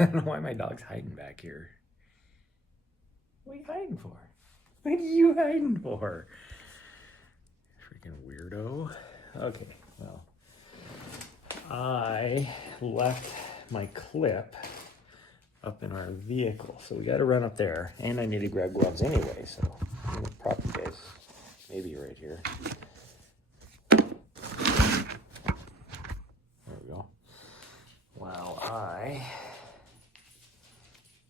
I don't know why my dog's hiding back here. What are you hiding for? What are you hiding for? Freaking weirdo. Okay, well, I left my clip up in our vehicle, so we got to run up there, and I need to grab gloves anyway, so I'm gonna prop you guys maybe right here. There we go. While I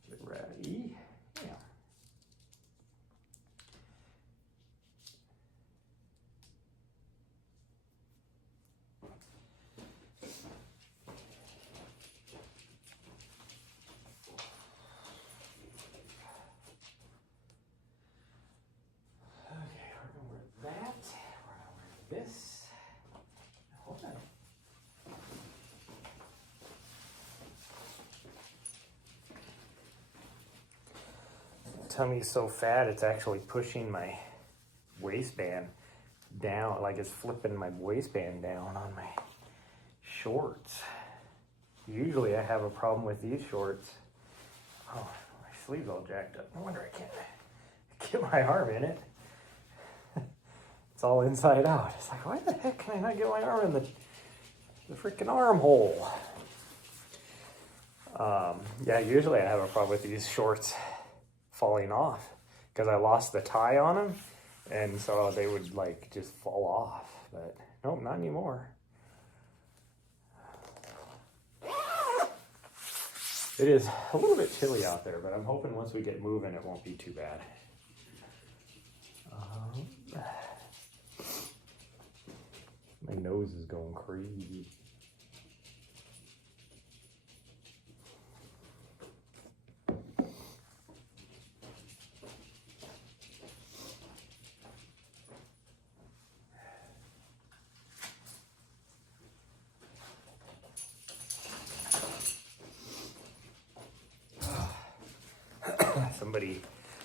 get ready. Yeah. Okay, we're gonna wear that. We're gonna wear this. Hold on. Tummy's so fat it's actually pushing my waistband down, like it's flipping my waistband down on my shorts. Usually I have a problem with these shorts. Oh, my sleeve's all jacked up. No wonder I can't get my arm in it. It's all inside out. It's like, why the heck can I not get my arm in the freaking armhole? Yeah, usually I have a problem with these shorts falling off because I lost the tie on them, and so they would like just fall off. But nope, not anymore. It is a little bit chilly out there, but I'm hoping once we get moving it won't be too bad. My nose is going crazy. Somebody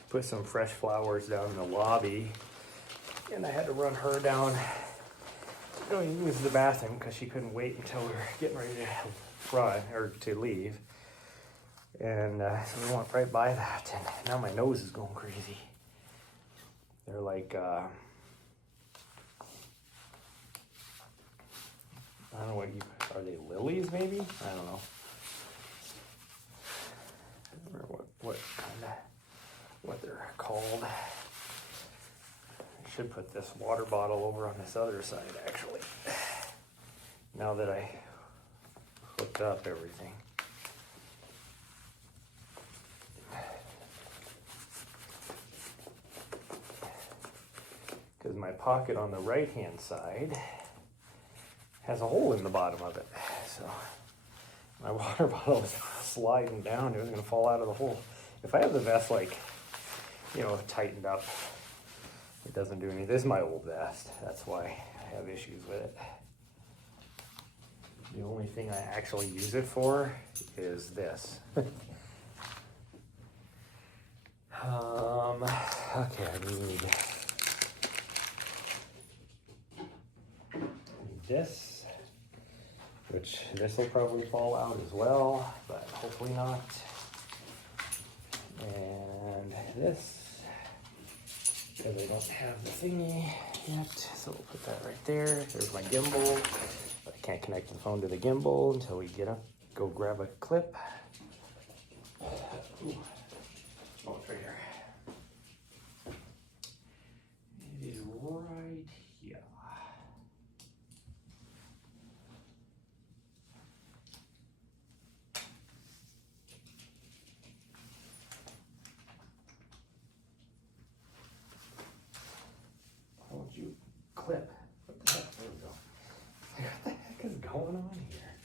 put some fresh flowers down in the lobby, and I had to run her down to go use the bathroom because she couldn't wait until we were getting ready to run or to leave. And so we went right by that, and now my nose is going crazy. They're like, I don't know are they lilies maybe? I don't know. I don't remember what kind of, what they're called. I should put this water bottle over on this other side actually. Now that I hooked up everything. Because my pocket on the right hand side has a hole in the bottom of it. So my water bottle was sliding down. It was going to fall out of the hole. If I have the vest like, you know, tightened up, it doesn't do anything. This is my old vest. That's why I have issues with it. The only thing I actually use it for is this. Okay, I need this, which this will probably fall out as well, but hopefully not. And this, because I don't have the thingy yet, so we'll put that right there. There's my gimbal, but I can't connect the phone to the gimbal until we get up, go grab a clip. Ooh. Oh, it's right here. It is right here. Why don't you clip? What the heck? There we go. What the heck is going on here?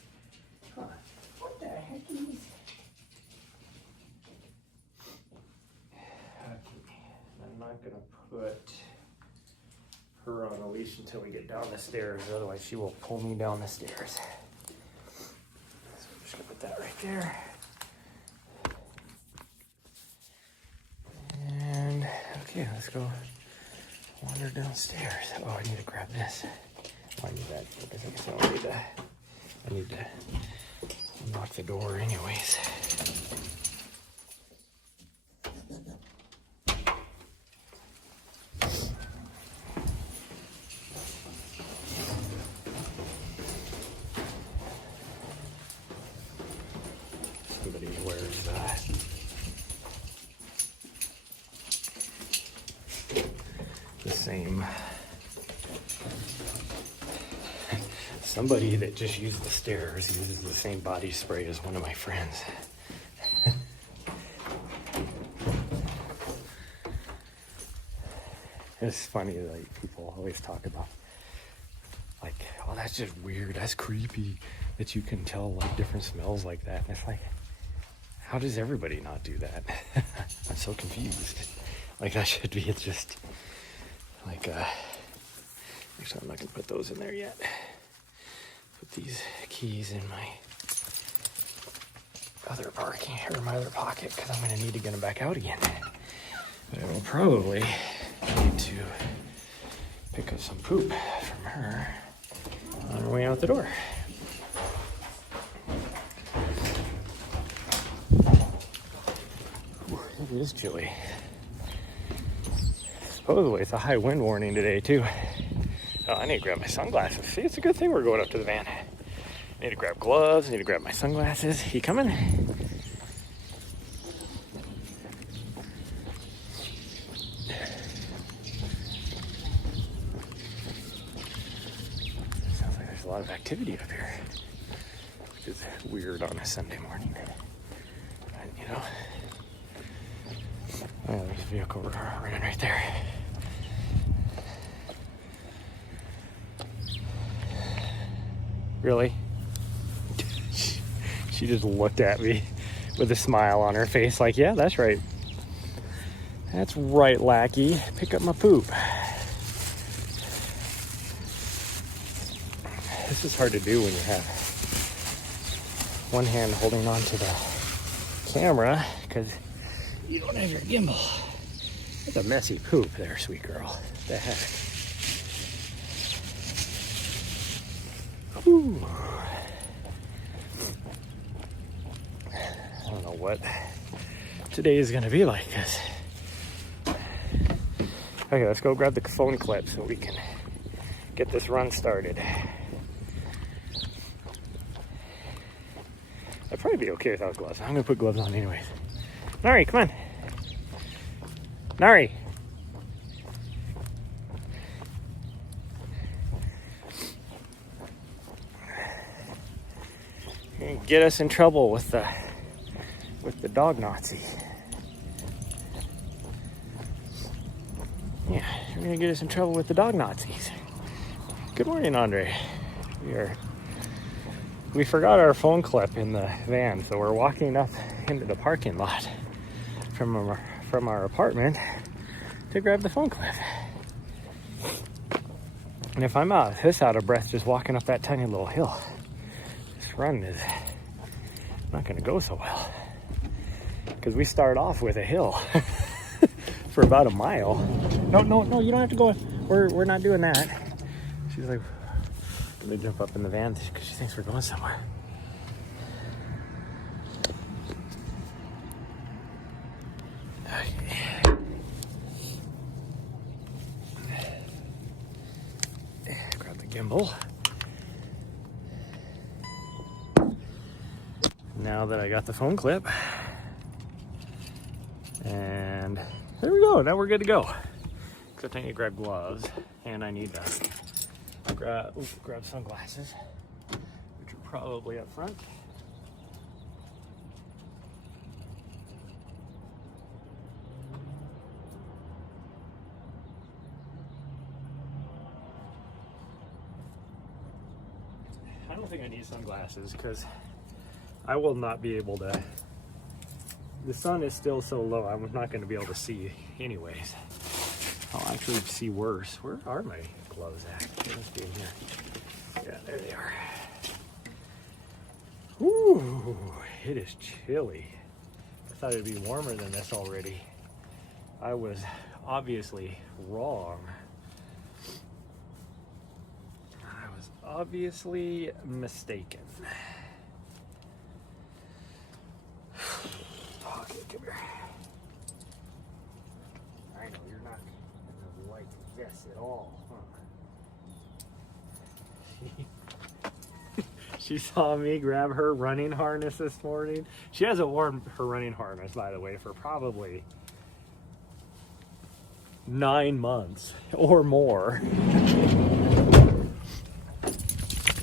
Huh? What the heck is this? I'm not gonna put her on a leash until we get down the stairs, otherwise she will pull me down the stairs. So I'm just gonna put that right there. And okay, let's go wander downstairs. Oh, I need to grab this. Oh, I need that. I guess I don't need that. I need to Lock the door anyways. Somebody wears the same. Somebody that just used the stairs uses the same body spray as one of my friends. It's funny, like, people always talk about, like, oh, that's just weird, that's creepy, that you can tell, like, different smells like that. And it's like, how does everybody not do that? I'm so confused. Like, that should be just, like, actually, I'm not gonna put those in there yet. Put these keys in my other pocket, because I'm going to need to get them back out again. But I will probably need to pick up some poop from her on her way out the door. Ooh, it is chilly. Supposedly it's a high wind warning today too. Oh, I need to grab my sunglasses. See, it's a good thing we're going up to the van. I need to grab gloves, I need to grab my sunglasses. You coming? Sounds like there's a lot of activity up here, which is weird on a Sunday morning. You know? Oh, there's a vehicle running right there. Really? She just looked at me with a smile on her face like, yeah, that's right. That's right, lackey. Pick up my poop. This is hard to do when you have one hand holding on to the camera because you don't have your gimbal. That's a messy poop there, sweet girl. What the heck? Whew. I don't know what today is going to be like this. Okay, let's go grab the phone clip so we can get this run started. I'd probably be okay without gloves. I'm going to put gloves on anyways. Nahri, come on. Nahri. Get us in trouble with the dog Nazi. Yeah, you're gonna get us in trouble with the dog Nazis. Good morning, Andre. We forgot our phone clip in the van, so we're walking up into the parking lot from our apartment to grab the phone clip. And if I'm out of breath just walking up that tiny little hill, this run is not going to go so well, because we start off with a hill for about a mile. No, you don't have to go. We're not doing that. She's like, let me jump up in the van because she thinks we're going somewhere. Okay. Grab the gimbal. Now that I got the phone clip, and there we go. Now we're good to go. Except I need to grab gloves, and I need to grab sunglasses, which are probably up front. I don't think I need sunglasses because I will not be able to. The sun is still so low, I'm not going to be able to see anyways. I'll actually see worse. Where are my gloves at? They must be in here. Yeah, there they are. Ooh, it is chilly. I thought it'd be warmer than this already. I was obviously wrong. I was obviously mistaken. Come here. I know you're not gonna like this at all, huh? She saw me grab her running harness this morning. She hasn't worn her running harness, by the way, for probably 9 months or more.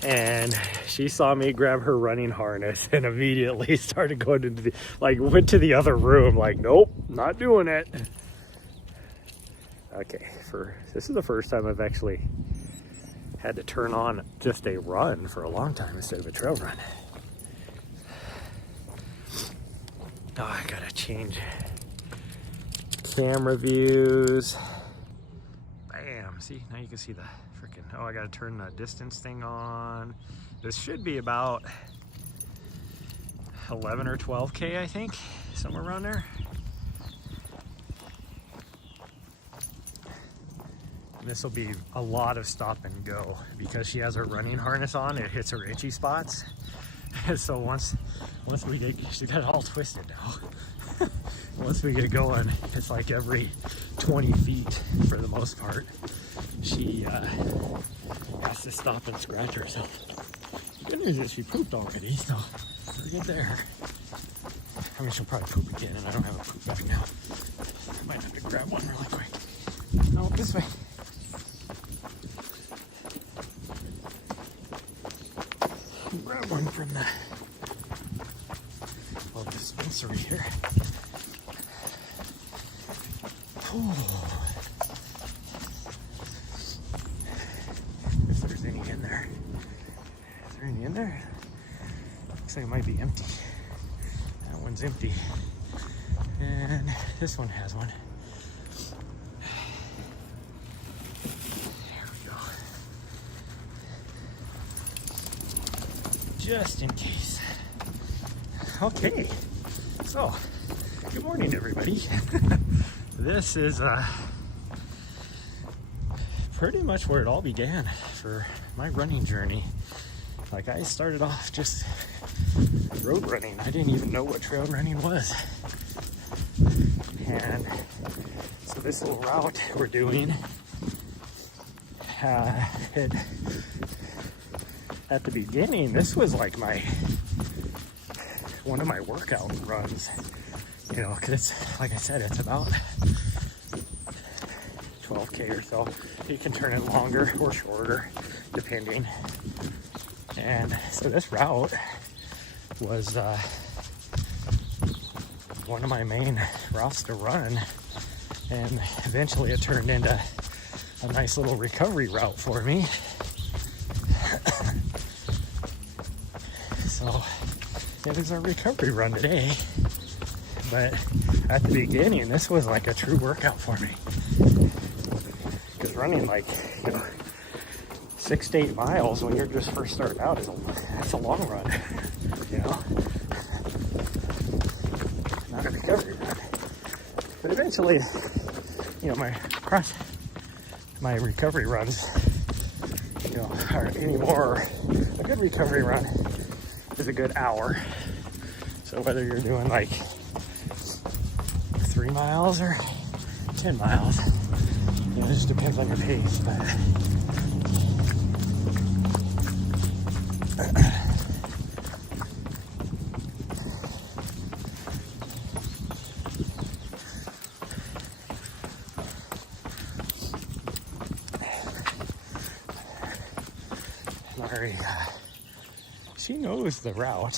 And she saw me grab her running harness and immediately started going into the, like, went to the other room, like, nope, not doing it. Okay, this is the first time I've actually had to turn on just a run for a long time instead of a trail run. Oh, I gotta change camera views. Bam, see, now you can see the freaking, oh, I gotta turn the distance thing on. This should be about 11 or 12K, I think, somewhere around there. This will be a lot of stop and go because she has her running harness on. It hits her itchy spots. So once we get, she got it all twisted now. Once we get going, it's like every 20 feet for the most part. She has to stop and scratch herself. The good news is she pooped already, so we're good there. I mean, she'll probably poop again, and I don't have a poop bag now. I might have to grab one really quick. No, this way. Grab one from the little dispensary here. Oh. If there's any in there. Is there any in there? Looks like it might be empty. That one's empty. And this one has one. Just in case. Okay, so good morning, everybody. This is pretty much where it all began for my running journey. Like, I started off just road running. I didn't even know what trail running was. And so this little route we're doing at the beginning, this was like one of my workout runs, you know, because it's, like I said, it's about 12K or so. You can turn it longer or shorter, depending. And so this route was one of my main routes to run, and eventually it turned into a nice little recovery route for me. So it is our recovery run today, but at the beginning this was like a true workout for me, because running, like, you know, 6 to 8 miles when you're just first starting out that's a long run, you know, not a recovery run. But eventually, you know, my recovery runs, you know, aren't anymore. A good recovery run is a good hour. So whether you're doing like 3 miles or 10 miles, you know, it just depends on your pace. But Nahri, she knows the route,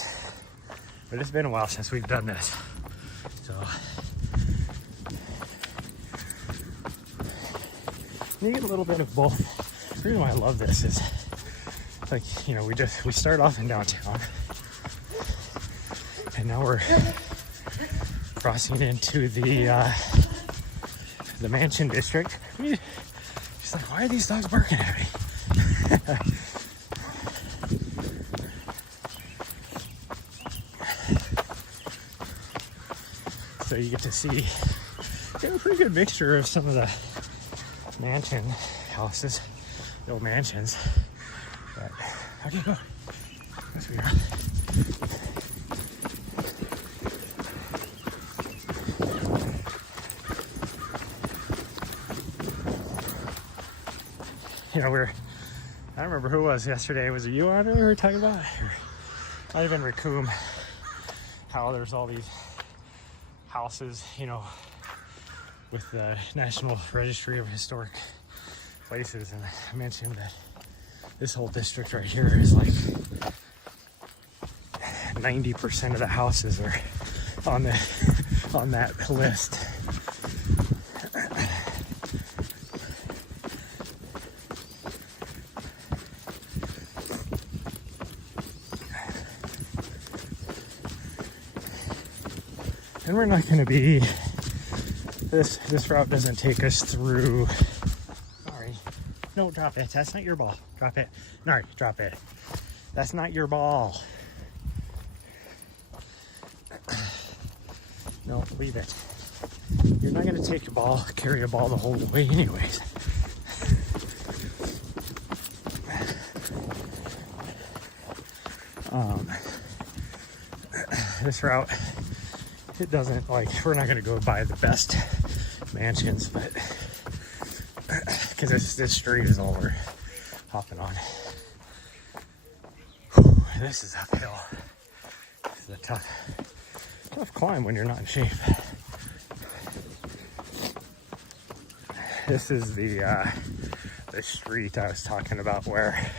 but it's been a while since we've done this. So you get a little bit of both. The reason why I love this is, like, you know, we start off in downtown, and now we're crossing into the Mansion District. She's like, why are these dogs barking at me? So you get to see a pretty good mixture of some of the mansion houses, the old mansions. But okay, go. Yes, we are. you know, I don't remember who it was yesterday. Was it you on it we were talking about? Or might have been Raccoon. How there's all these houses, you know, with the National Registry of Historic Places, and I mentioned that this whole district right here is like 90% of the houses are on that list. And we're not going to be, this route doesn't take us through. Sorry. No, drop it. That's not your ball. Drop it. Nahri, drop it. That's not your ball. No, leave it. You're not going to take a ball, carry a ball the whole way anyways. This route, it doesn't, like, we're not going to go by the best mansions, but because this street is all we're hopping on. Whew, this is uphill. This is a tough climb when you're not in shape. This is the street I was talking about where,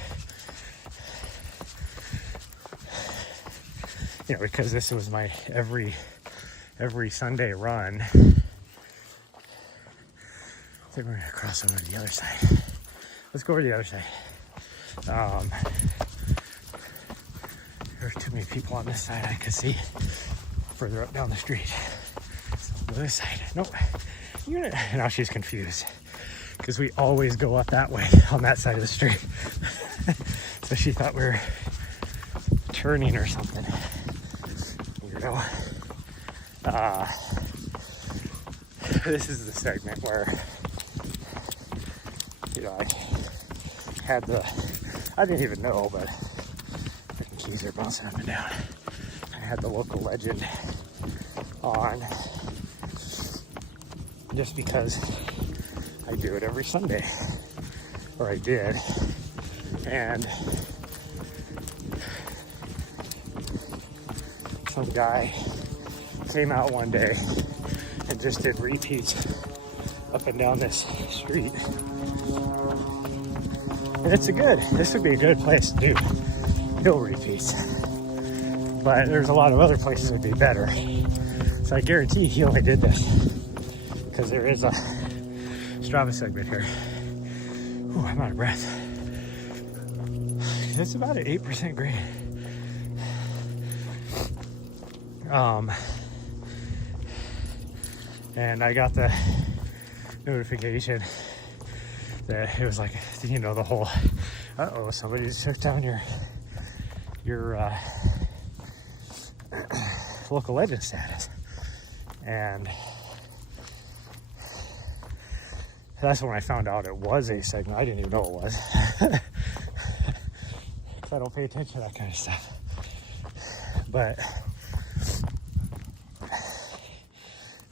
you know, because this was my every Sunday run. I think we're gonna cross over to the other side. Let's go over to the other side. There's too many people on this side I could see further up down the street. So go this side. Nope. Now she's confused because we always go up that way on that side of the street. So she thought we were turning or something. Weirdo. This is the segment where, you know, I didn't even know, but the keys are bouncing up and down. I had the local legend on just because I do it every Sunday, or I did, and some guy came out one day and just did repeats up and down this street. And this would be a good place to do hill repeats. But there's a lot of other places that would be better. So I guarantee he only did this because there is a Strava segment here. Ooh, I'm out of breath. It's about an 8% grade. And I got the notification that it was like, you know, the whole, somebody just took down your local legend status. And that's when I found out it was a segment. I didn't even know it was. Because I don't pay attention to that kind of stuff. But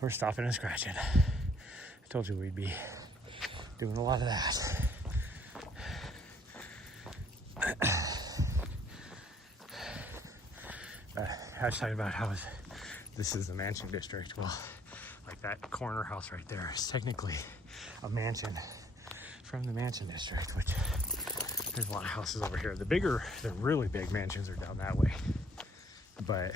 we're stopping and scratching. I told you we'd be doing a lot of that. I was talking about how this is the mansion district. Well, like that corner house right there is technically a mansion from the mansion district, which there's a lot of houses over here. The really big mansions are down that way. But,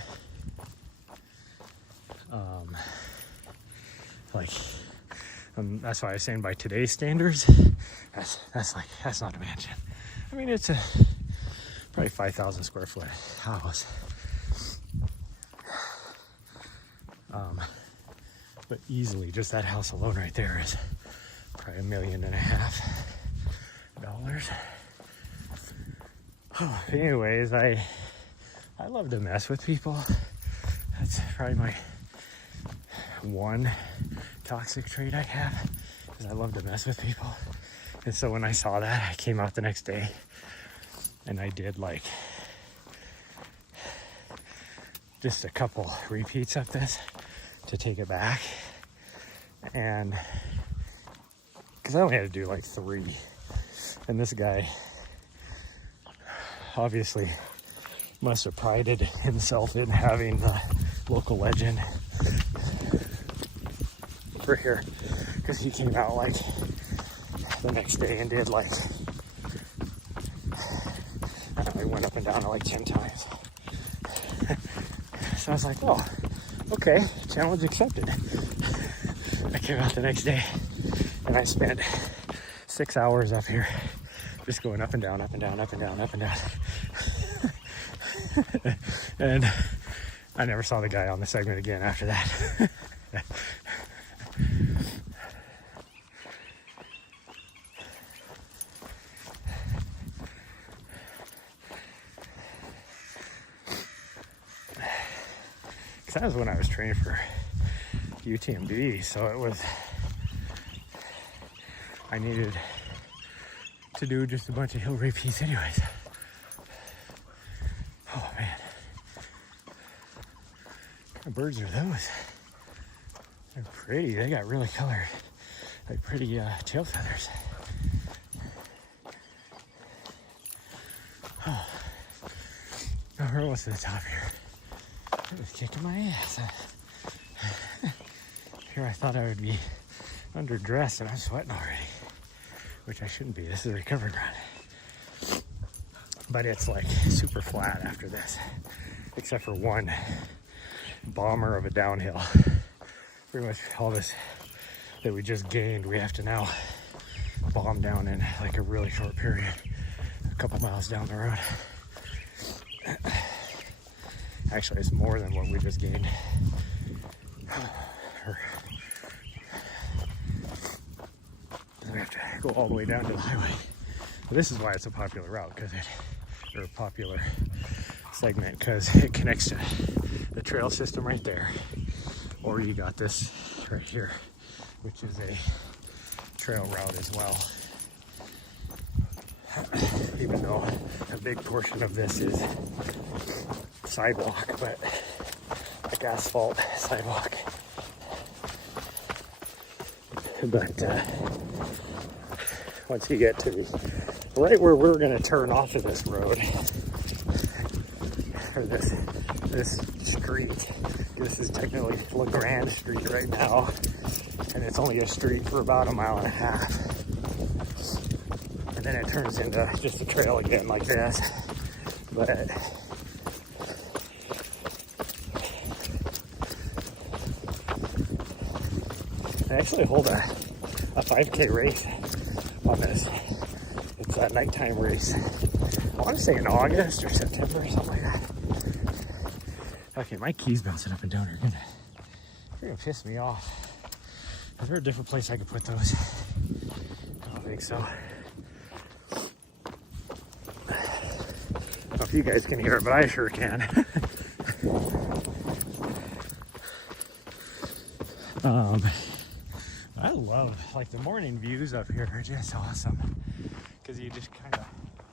that's why I was saying by today's standards, that's not a mansion. I mean, it's probably 5,000 square foot house. But easily, just that house alone right there is probably $1.5 million. Anyways, I love to mess with people. That's probably my one toxic trait I have, is I love to mess with people. And so when I saw that, I came out the next day and I did like just a couple repeats of this to take it back. And because I only had to do like 3, And this guy obviously must have prided himself in having the local legend for here, because he came out like the next day and did like, I don't know, he went up and down like 10 times. So I was like, oh, okay, challenge accepted. I came out the next day and I spent 6 hours up here just going up and down, up and down, up and down, up and down. And I never saw the guy on the segment again after that. Because that was when I was training for UTMB, so it was, I needed to do just a bunch of hill repeats anyways. Oh man, what kind of birds are those? They're pretty. They got really colored, like pretty tail feathers. Oh, we're almost to the top here. It was kicking my ass. Here I thought I would be underdressed and I'm sweating already, which I shouldn't be. This is a recovery run. But it's like super flat after this, except for one bomber of a downhill. Pretty much all this that we just gained, we have to now bomb down in like a really short period, a couple miles down the road. Actually, it's more than what we just gained. We have to go all the way down to the highway. But this is why it's a popular route, or a popular segment, because it connects to the trail system right there. Or you got this right here, which is a trail route as well. Even though a big portion of this is sidewalk, but like asphalt sidewalk. But once you get to right where we're going to turn off of this road, or this street, this is technically LeGrand Street right now, and it's only a street for about 1.5 miles. And then it turns into just a trail again like this. But I actually hold a 5K race on this. It's a nighttime race. I want to say in August or September or something like that. Okay, my keys bouncing up and down are gonna piss me off. Is there a different place I could put those? I don't think so. I don't know if you guys can hear it, but I sure can. I love, like, the morning views up here are just awesome. Because you just kind of,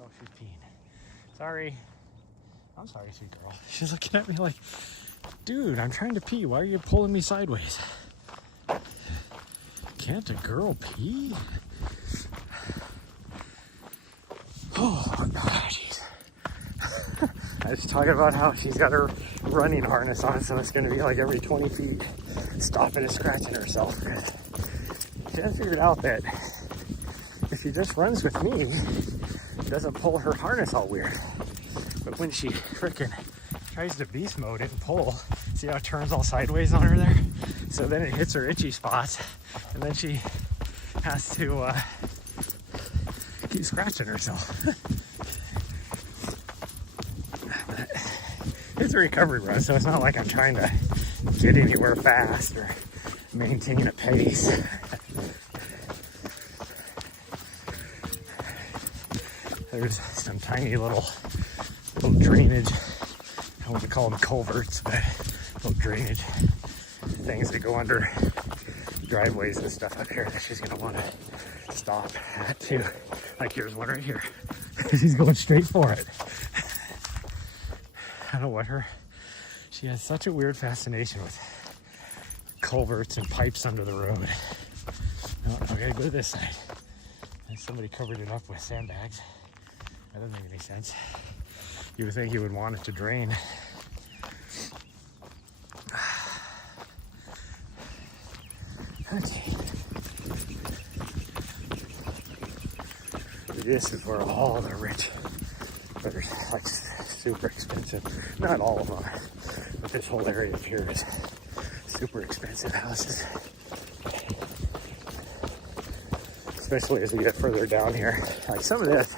oh, she's peeing. Sorry. I'm sorry, sweet girl. She's looking at me like, dude, I'm trying to pee. Why are you pulling me sideways? Can't a girl pee? Oh, jeez. I was talking about how she's got her running harness on, so it's going to be like every 20 feet stopping and scratching herself. She has figured out that if she just runs with me, it doesn't pull her harness all weird. But when she frickin' tries to beast mode it and pull, see how it turns all sideways on her there? So then it hits her itchy spots, and then she has to keep scratching herself. It's a recovery run, so it's not like I'm trying to get anywhere fast or maintain a pace. There's some tiny little drainage, I wouldn't call them culverts, but little drainage things that go under driveways and stuff up here that she's going to want to stop at too. Like here's one right here. She's going straight for it. I don't know what she has such a weird fascination with culverts and pipes under the road. No, I gotta go to this side. Somebody covered it up with sandbags. That doesn't make any sense. You would think you would want it to drain. Okay. This is where all the rich, but they're like super expensive. Not all of them, but this whole area up here is super expensive houses. Especially as we get further down here. Like some of this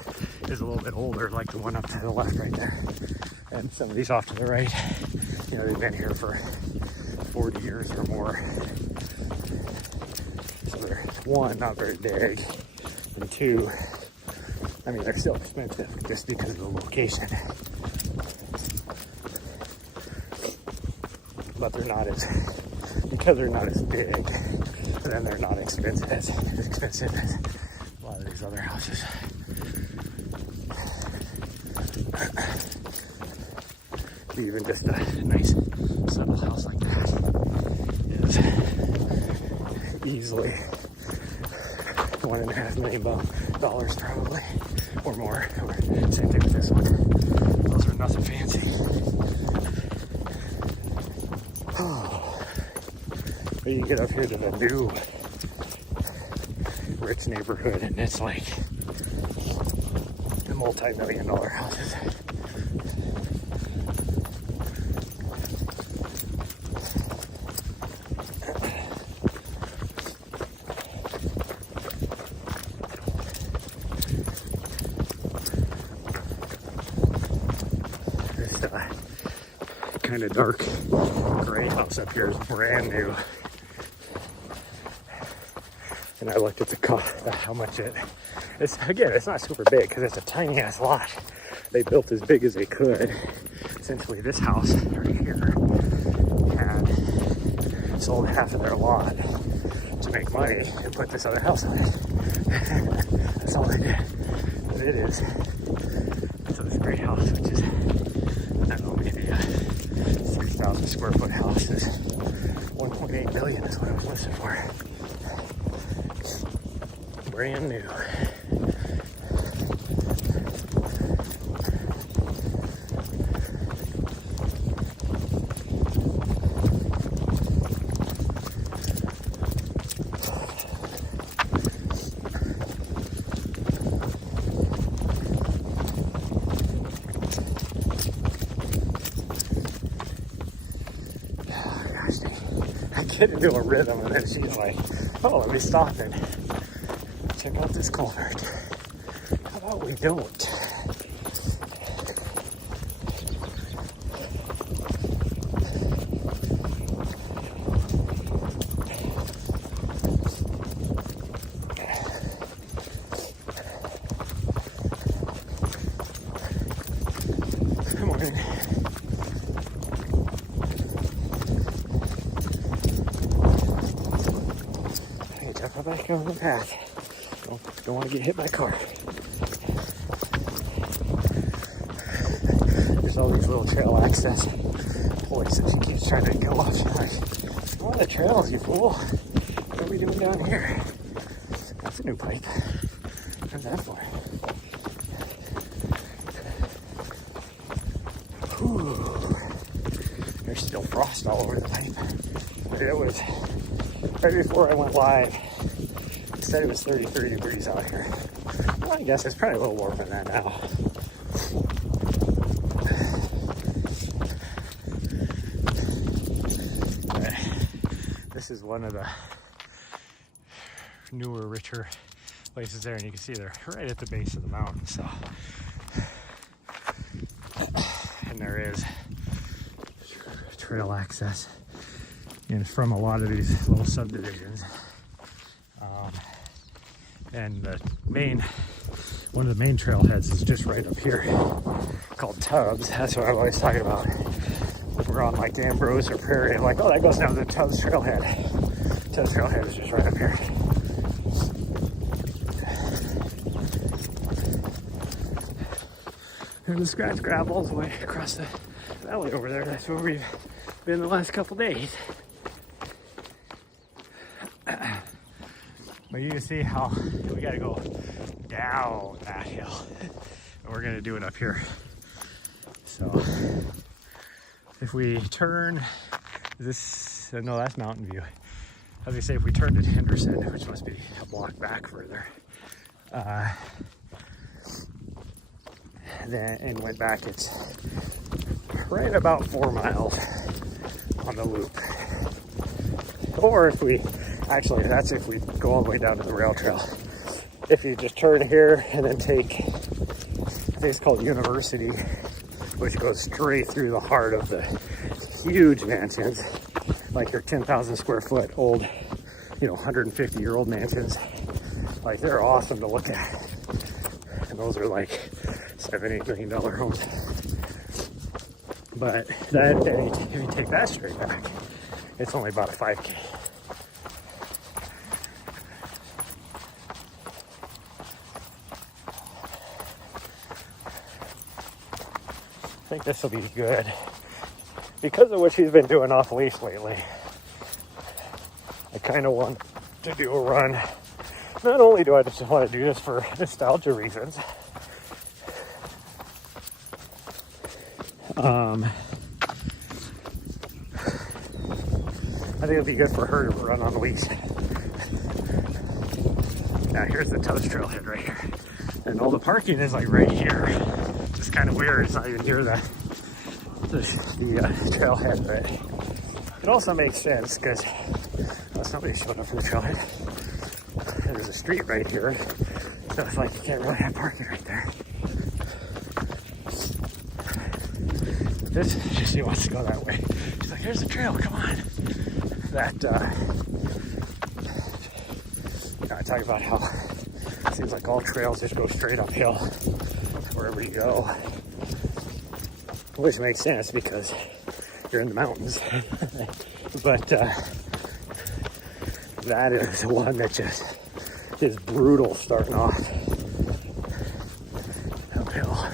is a little bit older, like the one up to the left right there. And some of these off to the right, you know, they've been here for 40 years or more. So they're, one, not very big, and two, I mean, they're still expensive just because of the location. But they're not as, because they're not as big, then they're not expensive as a lot of these other houses. Even just a nice simple house like that is easily $1.5 million probably, or more. Same thing with this one. Those are nothing fancy. But you get up here to the new rich neighborhood, and it's like the multi-million-dollar houses. Kind of dark gray house up here is brand new, and I looked at the cost, how much it's again, it's not super big because it's a tiny ass lot. They built as big as they could. Essentially this house right here had sold half of their lot to make money and put this other house on it. That's all they did. But it is, so this great house, which is, I don't know, maybe a 3,000 square foot house, is 1.8 million is what it was listed for. Brand new. Get into a rhythm, and then she's like, oh, let me stop and check out this culvert. How about we don't? Good morning. Jump back on the path. Don't want to get hit by a car. There's all these little trail access points that she keeps trying to go off. She's like, what are the trails, you fool? What are we doing down here? That's a new pipe. What's that for? Whew. There's still frost all over the pipe. It was right before I went live. It said it was 33 degrees out here. Well, I guess it's probably a little warmer than that now. This is one of the newer, richer places there, and you can see they're right at the base of the mountain. So, and there is trail access and from a lot of these little subdivisions. And one of the main trailheads is just right up here, called Tubbs. That's what I'm always talking about. We're on like Ambrose or Prairie. I'm like, oh, that goes down to the Tubbs trailhead. Tubbs trailhead is just right up here. And the scratch gravel all the way across the valley over there. That's where we've been the last couple days. But you can see how we gotta go down that hill. And we're gonna do it up here. So if we turn this, no, that's Mountain View. I was gonna say if we turned at Henderson, which must be a block back further, then and went back, it's right about 4 miles on the loop. Or if we, actually that's if we go all the way down to the rail trail. If you just turn here and then take, I think it's called University, which goes straight through the heart of the huge mansions, like your 10,000 square foot old, 150-year-old mansions. Like, they're awesome to look at. And those are like $7-8 million homes. But that, if you take that straight back, it's only about a 5K. I think this will be good because of what she's been doing off leash lately. I kind of want to do a run. Not only do I just want to do this for nostalgia reasons, I think it'd be good for her to run on a leash. Now here's the toast trailhead right here. And all the parking is like right here. It's kind of weird, it's not even near the trailhead, but it also makes sense because somebody showed up for the trailhead. There's a street right here, so it's like you can't really have parking right there. This, she wants to go that way. She's like, "Here's the trail, come on." That, I talk about how it seems like all trails just go straight uphill wherever you go, which makes sense because you're in the mountains. But that is one that just is brutal starting off uphill.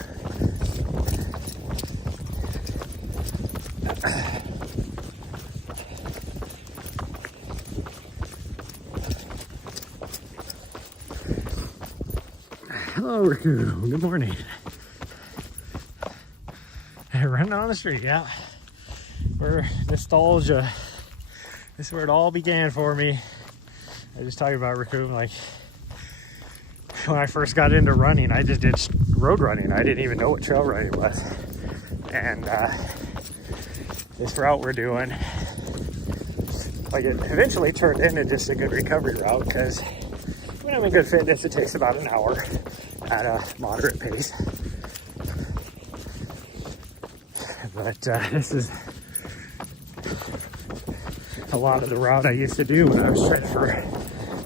Hello, Raccoon. Good morning. Running on the street, yeah. We're nostalgia. This is where it all began for me. I just talking about Raccoon, like when I first got into running, I just did road running. I didn't even know what trail running was. And this route we're doing, like, it eventually turned into just a good recovery route because when I'm in good fitness, it takes about an hour at a moderate pace. But this is a lot of the route I used to do when I was training for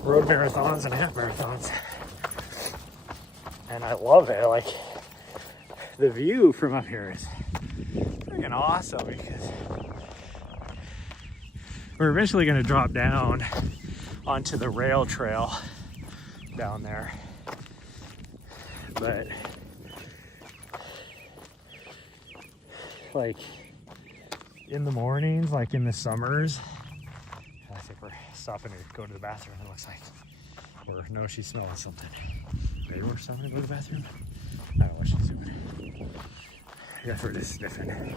road marathons and half marathons. And I love it. Like, the view from up here is freaking awesome because we're eventually going to drop down onto the rail trail down there. But like in the mornings, like in the summers, I think we're stopping to go to the bathroom, it looks like. Or no, she's smelling something. Maybe we're stopping to go to the bathroom. I don't know what she's doing. I guess we're just sniffing.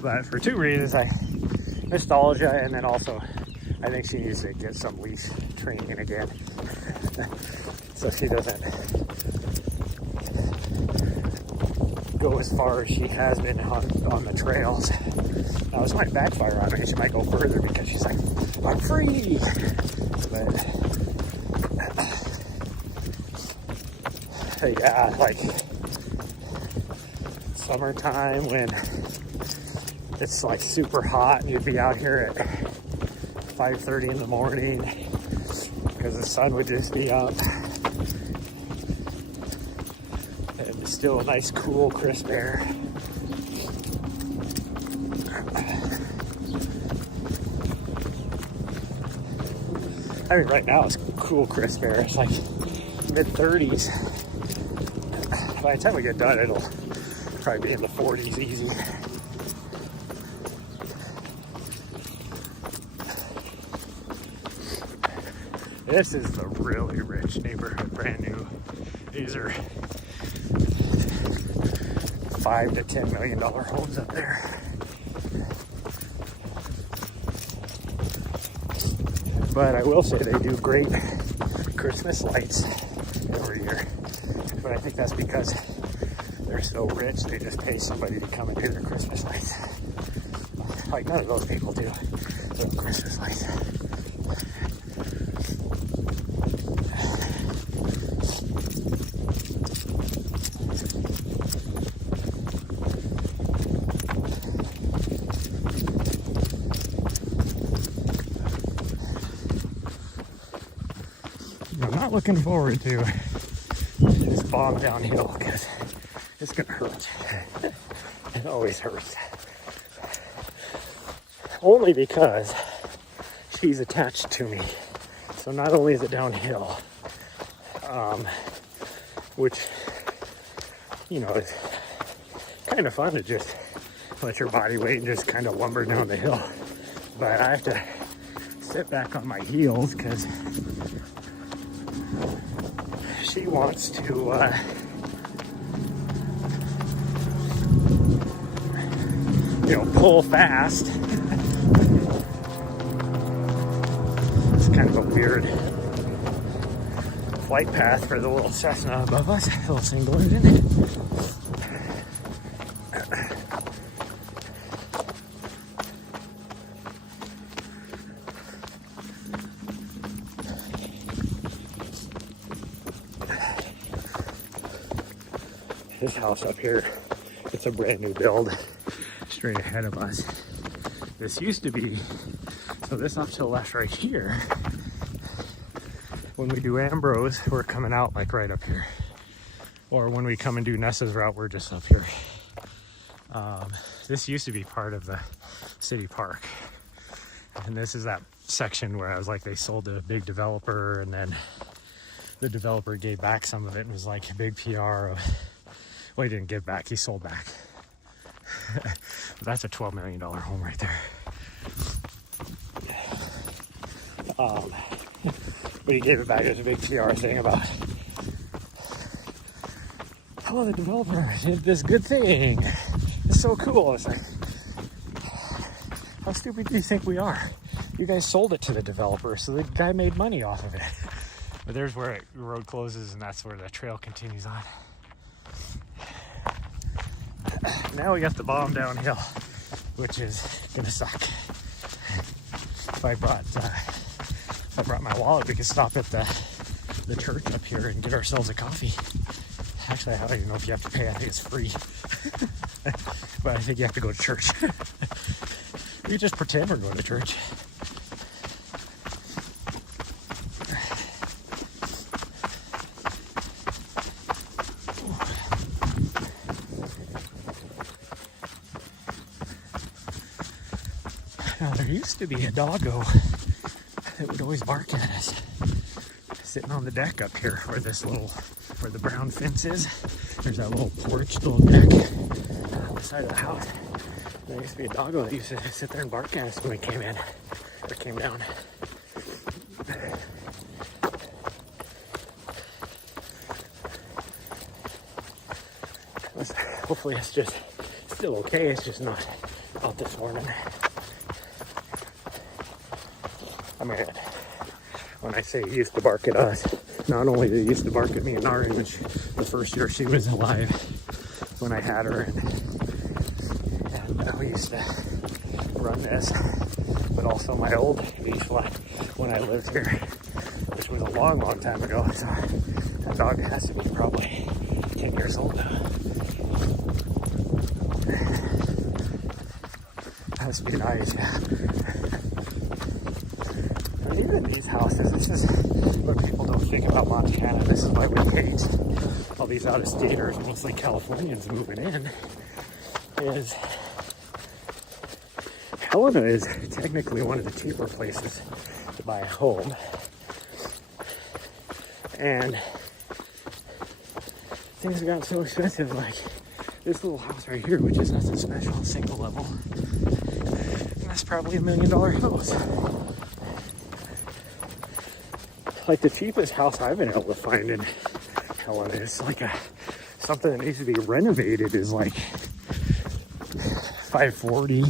But for two reasons, nostalgia, and then also I think she needs to get some leash training again. So she doesn't go as far as she has been on the trails. Now this might backfire on her. She might go further because she's like, "I'm free." But yeah, like summertime when it's like super hot and you'd be out here at 5:30 in the morning because the sun would just be up. And it's still a nice, cool, crisp air. I mean, right now it's cool, crisp air. It's like mid-30s. By the time we get done, it'll probably be in the 40s easy. This is the really rich neighborhood, brand new. These are $5 to $10 million homes up there. But I will say they do great Christmas lights every year. But I think that's because they're so rich, they just pay somebody to come and do their Christmas lights. Like none of those people do little Christmas lights. I'm not looking forward to this bomb downhill because it's gonna hurt. It always hurts. Only because she's attached to me. So not only is it downhill, which, you know, is kind of fun to just let your body weight and just kind of lumber down the hill. But I have to sit back on my heels because she wants to pull fast. It's kind of a weird flight path for the little Cessna above us, little single engine. This house up here, it's a brand new build straight ahead of us. This used to be, so this off to the left right here, when we do Ambrose, we're coming out like right up here. Or when we come and do Nessa's route, we're just up here. This used to be part of the city park. And this is that section where I was like, they sold to a big developer, and then the developer gave back some of it and was like a big PR of, well, he didn't give back, he sold back. That's a $12 million home right there. But he gave it back. There's a big PR thing about, oh, the developer did this good thing. It's so cool. It's like, how stupid do you think we are? You guys sold it to the developer, so the guy made money off of it. But there's where the road closes, and that's where the trail continues on. Now we got the bomb downhill, which is gonna suck. If I brought my wallet, we could stop at the church up here and get ourselves a coffee. Actually, I don't even know if you have to pay. I think it's free. But I think you have to go to church. You just pretend we're going to church. Now, there used to be a doggo that would always bark at us, sitting on the deck up here where the brown fence is. There's that little porch, little deck on the side of the house. There used to be a doggo that used to sit there and bark at us when we came in, or came down. Hopefully it's just still okay, it's just not out this morning. I mean, when I say he used to bark at us, not only did he used to bark at me and Nahri, which the first year she was alive when I had her, and we used to run this, but also my old leash when I lived here, which was a long, long time ago. So that dog has to be probably 10 years old now. Has to be nice, yeah. And even these houses, this is what people don't think about Montana. This is why we hate all these out-of-staters, mostly Californians moving in, is Helena is technically one of the cheaper places to buy a home. And things have gotten so expensive, like this little house right here, which is nothing special, single level. And that's probably $1 million house. like the cheapest house I've been able to find in Helena is like something that needs to be renovated is like 540,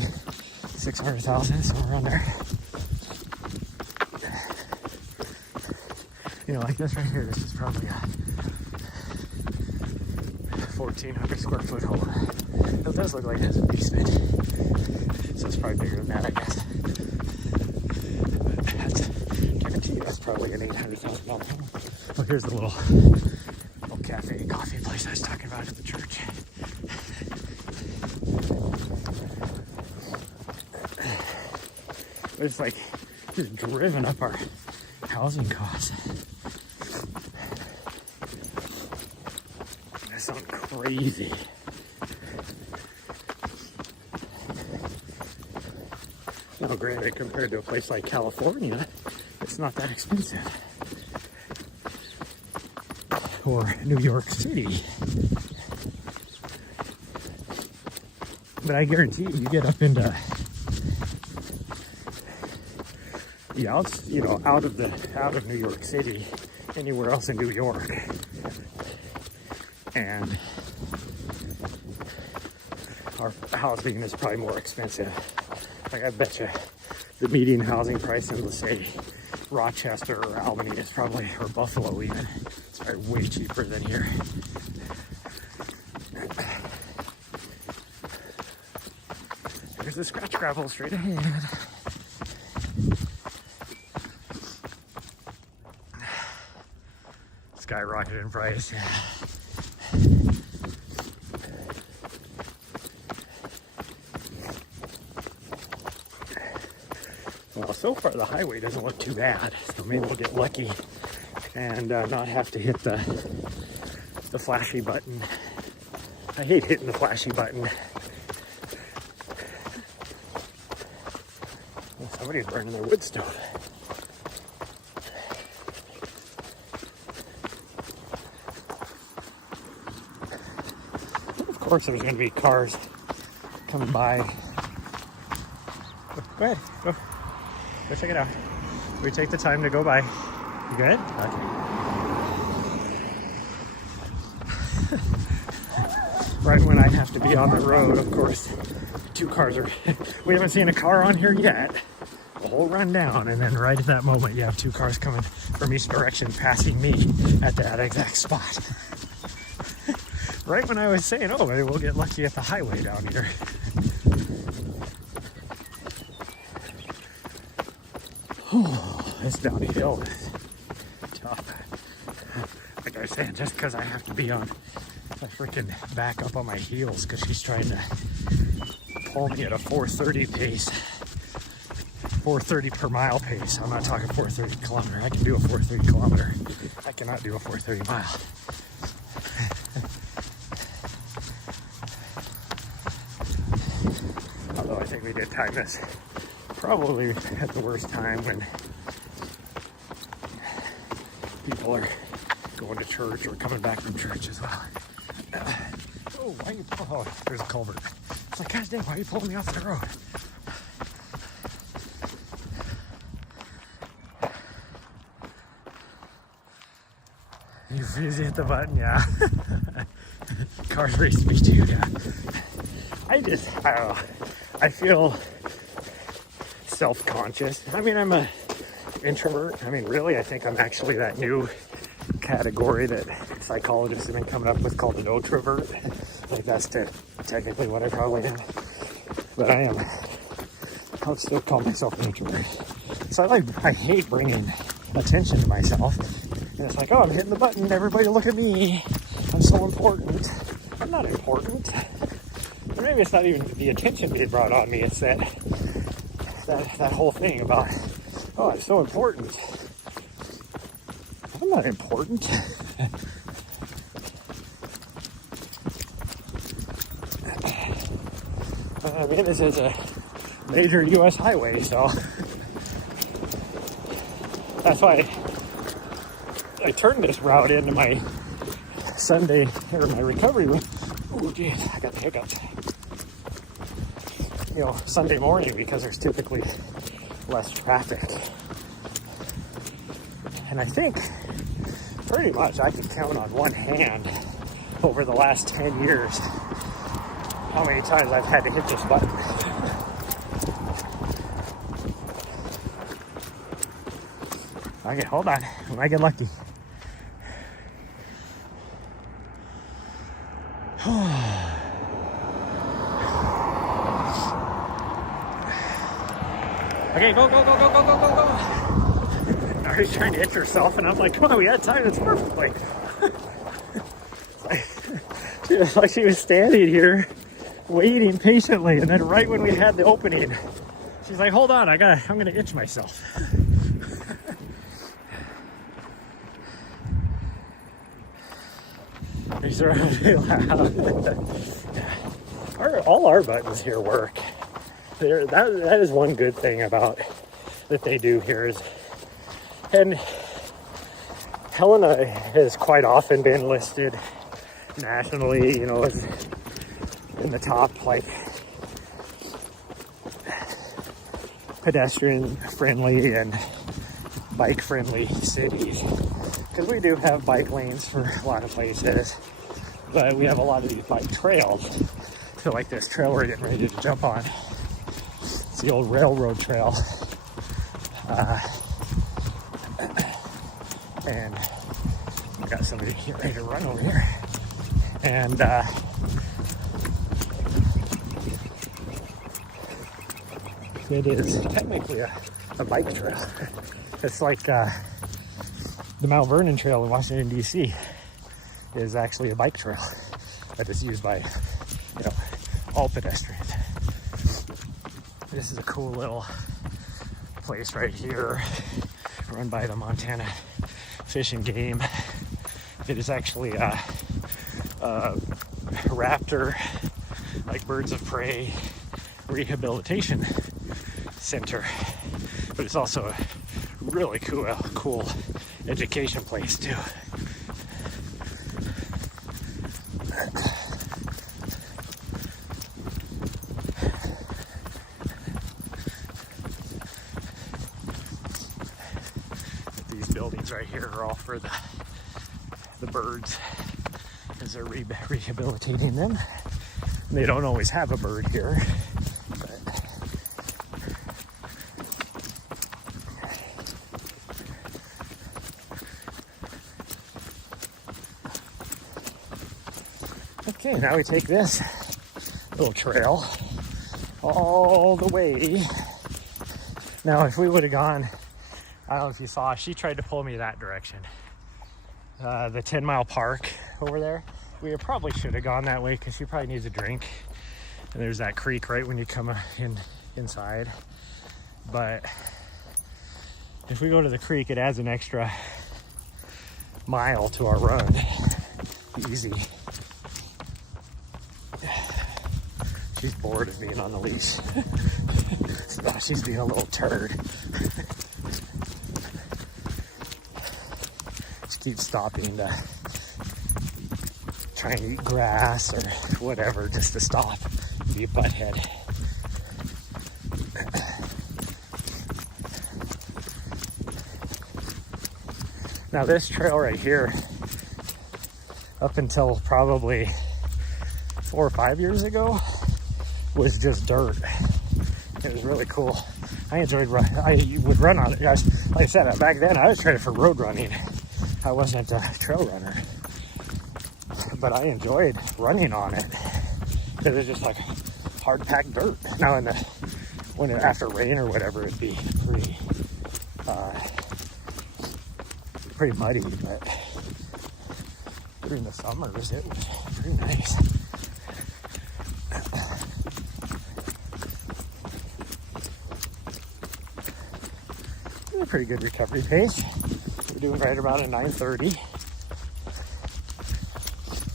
600,000, somewhere around there. You know, like this right here, this is probably a 1,400 square foot home. It does look like it has a basement, so it's probably bigger than that, I guess. But I guarantee you that's probably an $800,000 home. Well, here's the little cafe, coffee place I was talking about at the church. It's like just driven up our housing costs. That sounds crazy. Now, granted, compared to a place like California, it's not that expensive. Or New York City. But I guarantee you get up into out of New York City, anywhere else in New York, and our housing is probably more expensive. Like, I bet you the median housing price in, let's say, Rochester or Albany is probably, or Buffalo even, it's probably way cheaper than here. There's the scratch gravel straight ahead. Skyrocketed in price. Well, so far the highway doesn't look too bad, so maybe we'll get lucky and not have to hit the flashy button. I hate hitting the flashy button. Well, somebody's burning their wood stove. Of course there's going to be cars coming by. Go ahead, go check it out. We take the time to go by. You good? Okay. Right when I have to be on the road, of course, two cars are, we haven't seen a car on here yet. The whole run down, and then right at that moment you have two cars coming from each direction passing me at that exact spot. Right when I was saying, oh, maybe we'll get lucky at the highway down here. Oh, it's downhill. It's tough. Like I was saying, just because I have to be on, I freaking back up on my heels because she's trying to pull me at a 4:30 pace. 4:30 per mile pace. I'm not talking 4:30 kilometer. I can do a 4:30 kilometer. I cannot do a 4:30 mile. Although I think we did time this probably at the worst time when people are going to church or coming back from church as well. Oh, there's a culvert. It's like, gosh dang, why are you pulling me off the road? You hit the button, yeah. Cars race me too, yeah. I don't know. I feel self-conscious. I mean, I'm an introvert. I mean, really, I think I'm actually that new category that psychologists have been coming up with called an introvert. Like, that's technically what I probably am. But I would still call myself an introvert. So I hate bringing attention to myself. And it's like, oh, I'm hitting the button. Everybody look at me. I'm so important. I'm not important. Or maybe it's not even the attention being brought on me. It's that whole thing about, oh, I'm so important. I'm not important. I mean, this is a major U.S. highway, so that's why I turned this route into my Sunday, or my recovery room. Oh, geez, I got the hiccups. Sunday morning, because there's typically less traffic. And I think pretty much I can count on one hand over the last 10 years how many times I've had to hit this button. Okay, hold on. I might get lucky. Okay, go, go, go, go, go, go, go, go. Nahri's trying to itch herself, and I'm like, come on, we had time, it's perfectly. It's like she was standing here, waiting patiently, and then right when we had the opening, she's like, hold on, I'm gonna itch myself. These are really loud. All our buttons here work. That is one good thing about that they do here is, and Helena has quite often been listed nationally, you know, as in the top like pedestrian friendly and bike friendly cities, because we do have bike lanes for a lot of places, but we have a lot of these bike trails. So like this trail we're getting ready to jump on, it's the old railroad trail, and I got somebody getting ready to run over here, and it is technically a bike trail. It's like the Mount Vernon Trail in Washington, D.C. is actually a bike trail that is used by, you know, all pedestrians. This is a cool little place right here, run by the Montana Fish and Game. It is actually a raptor, like birds of prey rehabilitation center, but it's also a really cool education place too. These buildings right here are all for the birds, as they're rehabilitating them. And they don't always have a bird here. Okay, now we take this little trail all the way. Now, if we would have gone, I don't know if you saw, she tried to pull me that direction. The 10-mile park over there. We probably should have gone that way because she probably needs a drink. And there's that creek right when you come inside. But if we go to the creek, it adds an extra mile to our run. Easy. She's bored of being on the leash. So she's being a little turd. She keeps stopping to try and eat grass or whatever, just to stop and be a butthead. Now this trail right here, up until probably 4 or 5 years ago, was just dirt. It was really cool. I enjoyed running. I would run on it. Like I said, back then I was training for road running. I wasn't a trail runner, but I enjoyed running on it because it's just like hard packed dirt. Now after rain or whatever, it'd be pretty muddy, but during the summers it was pretty nice. A pretty good recovery pace. We're doing right about a 9:30.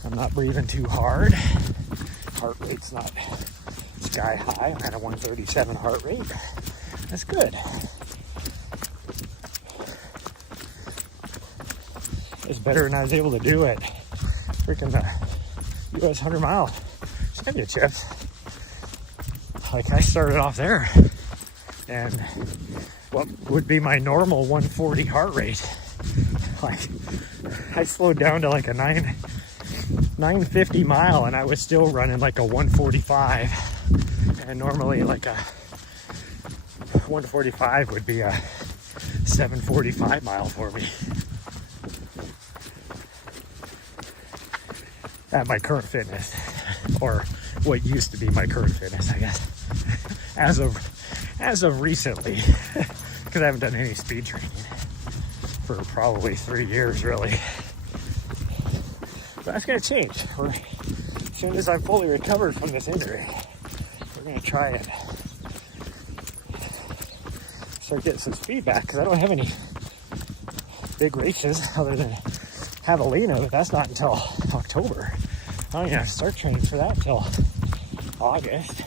I'm not breathing too hard. Heart rate's not sky high. I'm at a 137 heart rate. That's good. It's better than I was able to do it. Freaking the US 100 mile championships. Like, I started off there, and what would be my normal 140 heart rate Like, I slowed down to like a 950 mile and I was still running like a 145. And normally like a 145 would be a 745 mile for me. At my current fitness, or what used to be my current fitness, I guess. As of recently, because I haven't done any speed training for probably 3 years, really. But that's gonna change. As soon as I'm fully recovered from this injury, we're gonna try it. Start getting some speed back, because I don't have any big races other than Javelina, but that's not until October. I don't even have to start training for that till August.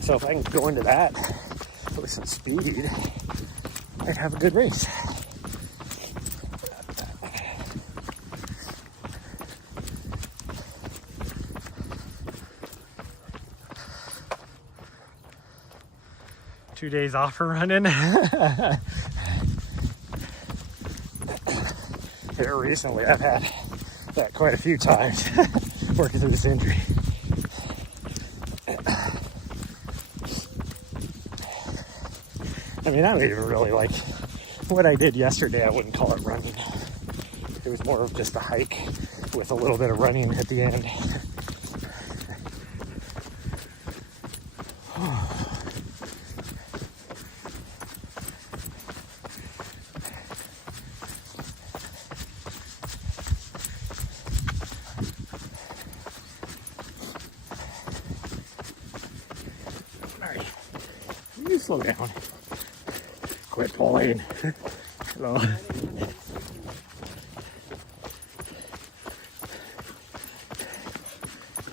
So if I can go into that with some speed, I'd have a good race. Two days off for running. Here recently, I've had that quite a few times working through this injury. I mean, I don't even really like what I did yesterday. I wouldn't call it running. It was more of just a hike with a little bit of running at the end. You slow down. Quit pulling. Hello.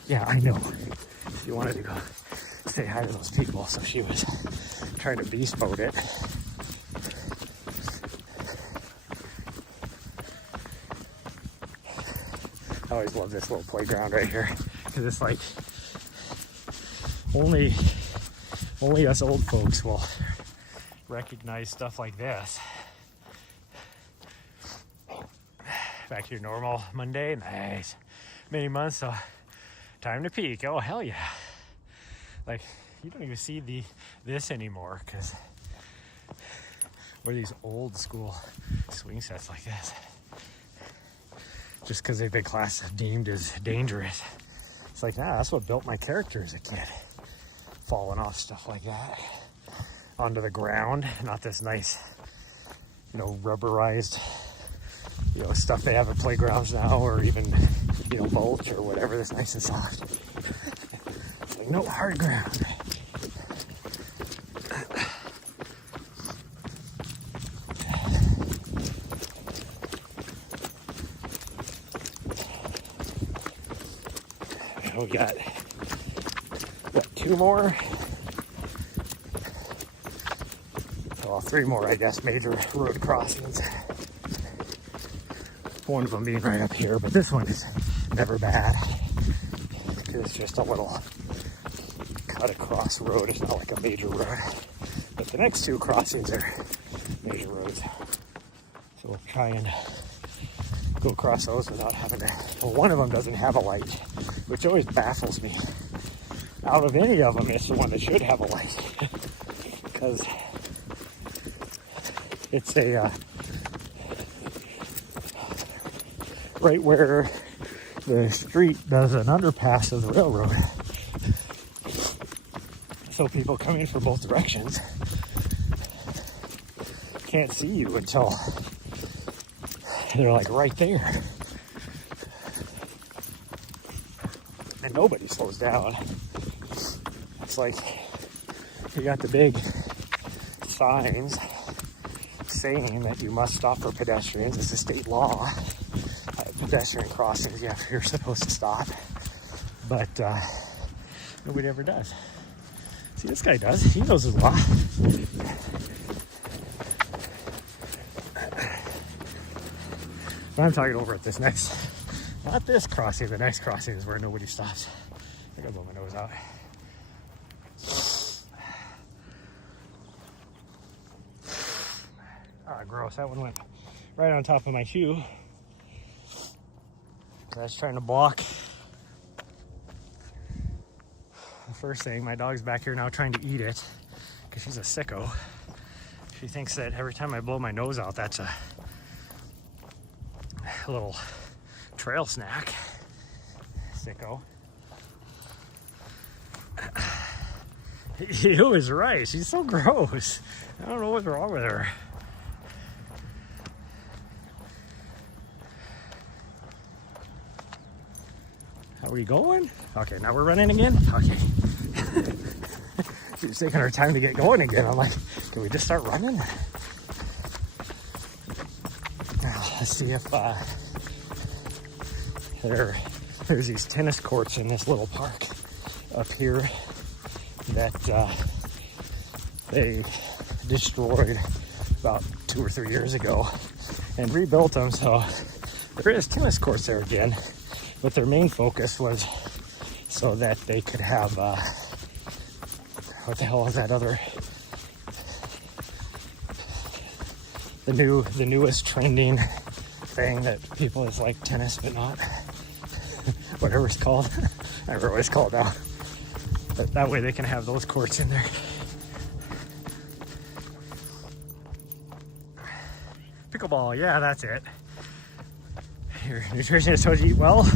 Yeah, I know. She wanted to go say hi to those people, so she was trying to beast mode it. I always love this little playground right here, because it's like only us old folks will recognize stuff like this. Back to your normal Monday. Nice. Many months, so time to peak. Oh, hell yeah. Like, you don't even see this anymore, because what are these old school swing sets like this? Just because they've been deemed as dangerous. It's like, that's what built my character as a kid. Falling off stuff like that onto the ground, not this nice, rubberized, stuff they have at playgrounds now, or even, mulch or whatever that's nice and soft. It's like, no, hard ground. We got, two more? Well, three more, I guess, major road crossings. One of them being right up here, but this one is never bad, because it's just a little cut across road. It's not like a major road, but the next two crossings are major roads. So we'll try and go across those without having to. Well, one of them doesn't have a light, which always baffles me. Out of any of them, it's the one that should have a light, because it's a right where the street does an underpass of the railroad, so people coming from both directions can't see you until they're like right there, and nobody slows down. It's like you got the big signs saying that you must stop for pedestrians. It's a state law. Pedestrian crossings, yeah, you're supposed to stop, but nobody ever does. See, this guy does. He knows his law. I'm talking over at this next, not this crossing, the next crossing is where nobody stops. I gotta blow my nose out. gross. That one went right on top of my shoe. I was trying to block the first thing. My dog's back here now trying to eat it because she's a sicko. She thinks that every time I blow my nose out, that's a little trail snack. Sicko. He was right. She's so gross. I don't know what's wrong with her. Are we going? Okay, now we're running again? Okay. She's taking her time to get going again. I'm like, can we just start running? Now, let's see if there's these tennis courts in this little park up here that they destroyed about 2 or 3 years ago and rebuilt them. So there is tennis courts there again, but their main focus was so that they could have what the hell is that other, the newest trending thing that people is like tennis but not whatever it's called. I don't know what it's called now. But that way they can have those courts in there. Pickleball, yeah, that's it. Your nutritionist told you to eat well.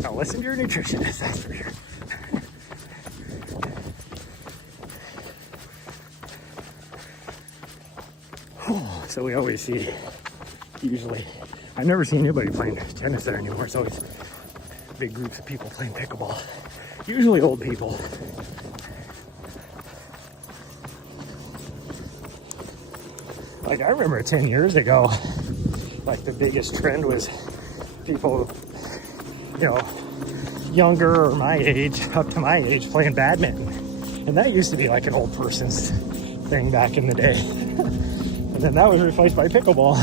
Now listen to your nutritionist, that's for sure. So we always see, usually, I've never seen anybody playing tennis there anymore. It's always big groups of people playing pickleball. Usually old people. Like I remember 10 years ago, like the biggest trend was people, you know, younger or my age, up to my age, playing badminton. And that used to be like an old person's thing back in the day. And then that was replaced by pickleball.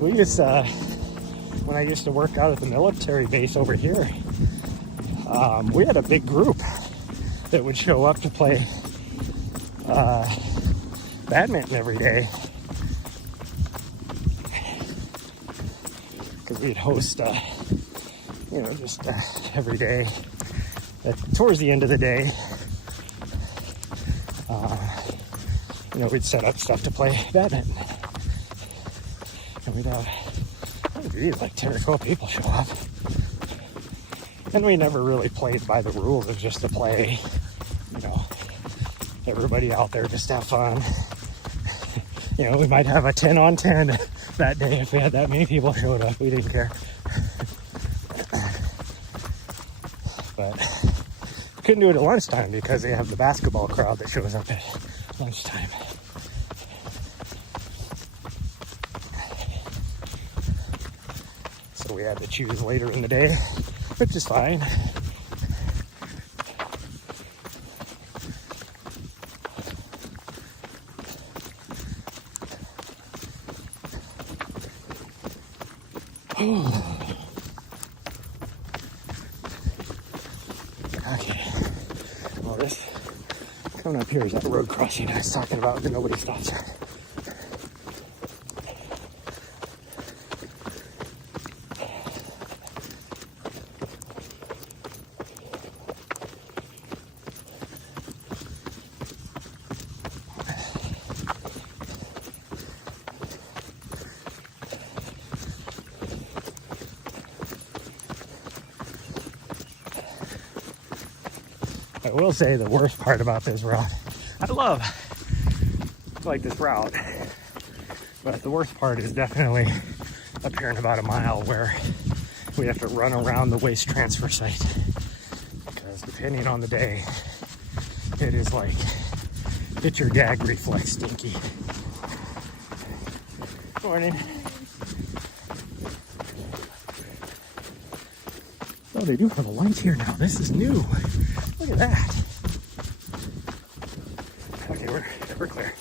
We used to, when I used to work out at the military base over here, we had a big group that would show up to play badminton every day. Because we'd host, you know, just every day. Towards the end of the day, you know, we'd set up stuff to play badminton. And we'd have, like 10 or 12 people show up. And we never really played by the rules. It was just to play, you know, everybody out there just have fun. You know, we might have a 10 on 10 that day if we had that many people showed up. We didn't care. But couldn't do it at lunchtime because they have the basketball crowd that shows up at lunchtime. So we had to choose later in the day, which is fine. Okay. Well, this coming up here is that road crossing I was talking about that nobody stops at. I will say the worst part about this route, I like this route, but the worst part is definitely up here in about a mile where we have to run around the waste transfer site, because depending on the day, it is like, it's your gag reflex stinky. Morning. Oh, they do have a light here now. This is new. Look at that. Okay, we're clear.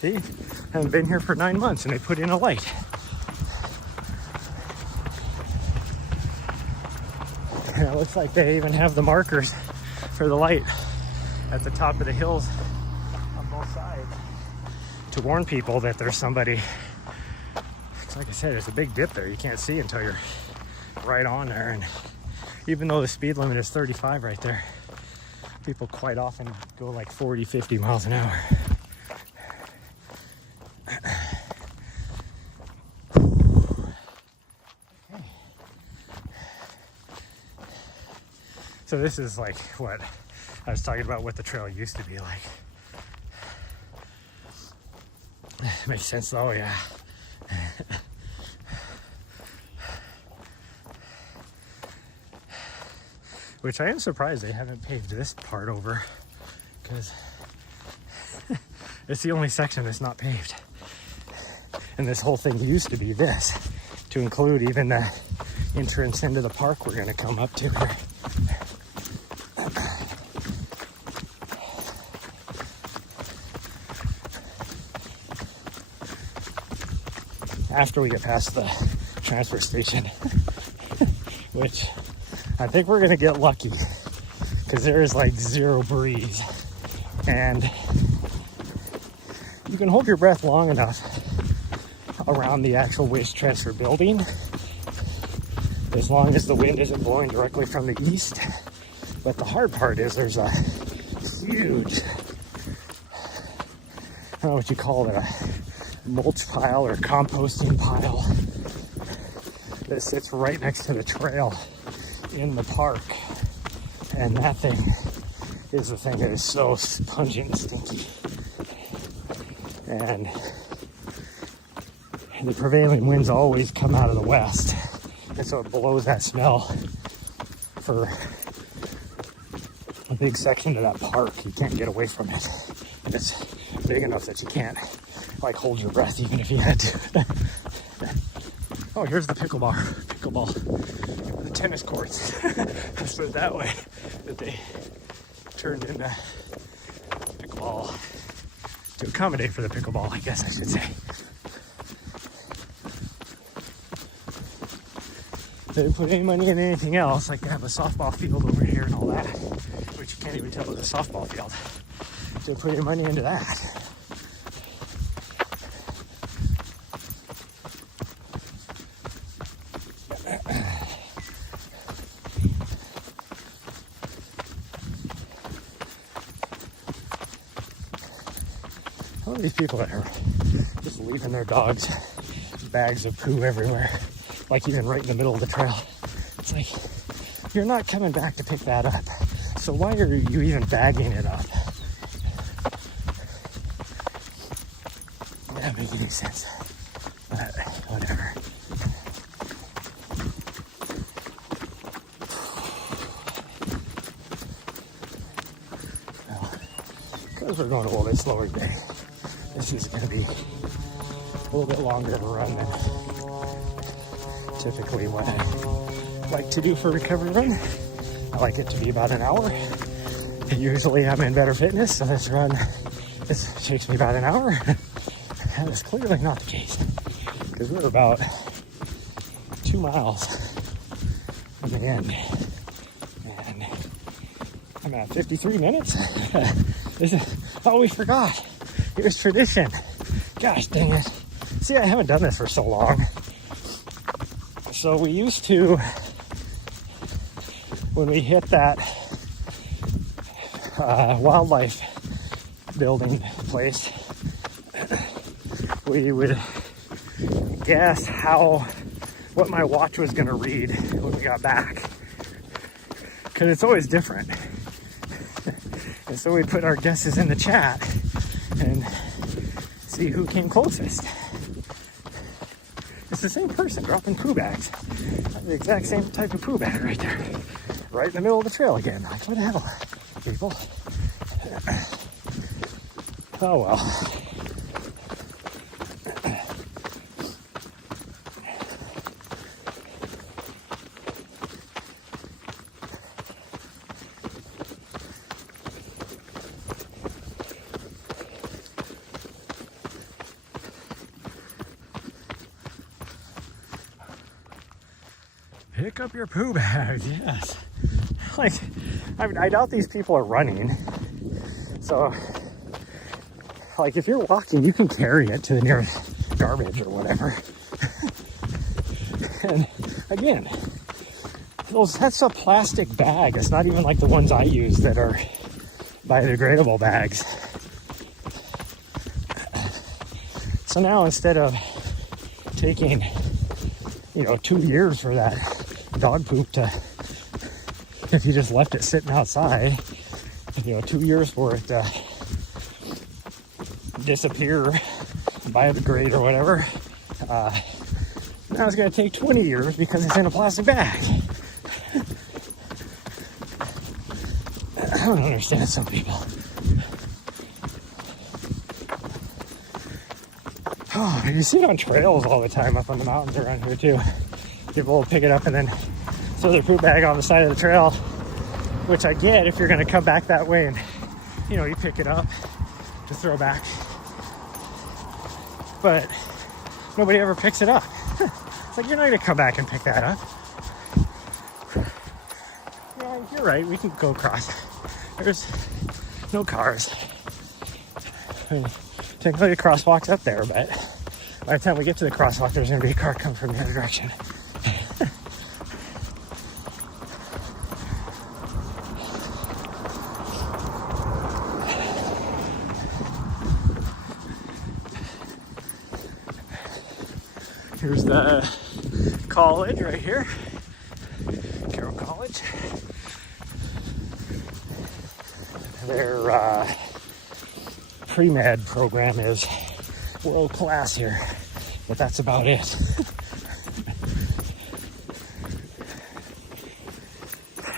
See? Haven't been here for 9 months and they put in a light. And it looks like they even have the markers for the light at the top of the hills on both sides to warn people that there's somebody. Like I said, there's a big dip there. You can't see until you're right on there. And even though the speed limit is 35 right there, people quite often go like 40, 50 miles an hour. Okay. So this is like what I was talking about, what the trail used to be like. Makes sense though, yeah. Which I am surprised they haven't paved this part over, because it's the only section that's not paved. And this whole thing used to be this, to include even the entrance into the park we're going to come up to here. After we get past the transfer station, which I think we're gonna get lucky, because there is like zero breeze, and you can hold your breath long enough around the actual waste transfer building, as long as the wind isn't blowing directly from the east. But the hard part is there's a huge, I don't know what you call it, a mulch pile or composting pile that sits right next to the trail in the park, and that thing is the thing that is so pungent and stinky, and the prevailing winds always come out of the west, and so it blows that smell for a big section of that park. You can't get away from it, and it's big enough that you can't like hold your breath even if you had to. Oh, here's the pickleball, the tennis courts. Let's put it that way, that they turned into pickleball to accommodate for the pickleball, I guess I should say. They didn't put any money in anything else, like they have a softball field over here and all that, which you can't even tell is a softball field. They didn't put any money into that. Some of these people that are just leaving their dogs bags of poo everywhere, like even right in the middle of the trail. It's like, you're not coming back to pick that up, so why are you even bagging it up? That doesn't make any sense, but whatever. Well, because we're going a little bit slower today, this is going to be a little bit longer of a run than typically what I like to do for a recovery run. I like it to be about an hour. Usually I'm in better fitness, so this run, this takes me about an hour. That is clearly not the case, because we're about 2 miles from the end, and I'm at 53 minutes. This is, oh, we forgot. Here's tradition. Gosh dang it. See, I haven't done this for so long. So we used to, when we hit that wildlife building place, we would guess what my watch was going to read when we got back, because it's always different. And so we put our guesses in the chat and see who came closest. It's the same person dropping poo bags. The exact same type of poo bag right there, right in the middle of the trail again. Like, what the hell, people? Oh well. Pick up your poo bags, yes. Like, I doubt these people are running. So, like, if you're walking, you can carry it to the nearest garbage or whatever. And again, that's a plastic bag. It's not even like the ones I use that are biodegradable bags. So now instead of taking, 2 years for that dog poop to, if you just left it sitting outside, 2 years for it to disappear, biodegrade or whatever, now it's going to take 20 years because it's in a plastic bag. I don't understand some people. Oh, you see it on trails all the time up on the mountains around here too. People will pick it up and then throw their poop bag on the side of the trail, which I get if you're going to come back that way and, you pick it up to throw back. But nobody ever picks it up. It's like, you're not going to come back and pick that up. Yeah, you're right. We can go across. There's no cars. I mean, technically the crosswalk's up there, but by the time we get to the crosswalk, there's going to be a car coming from the other direction. Here's the college right here, Carroll College. Their pre-med program is world class here, but that's about it.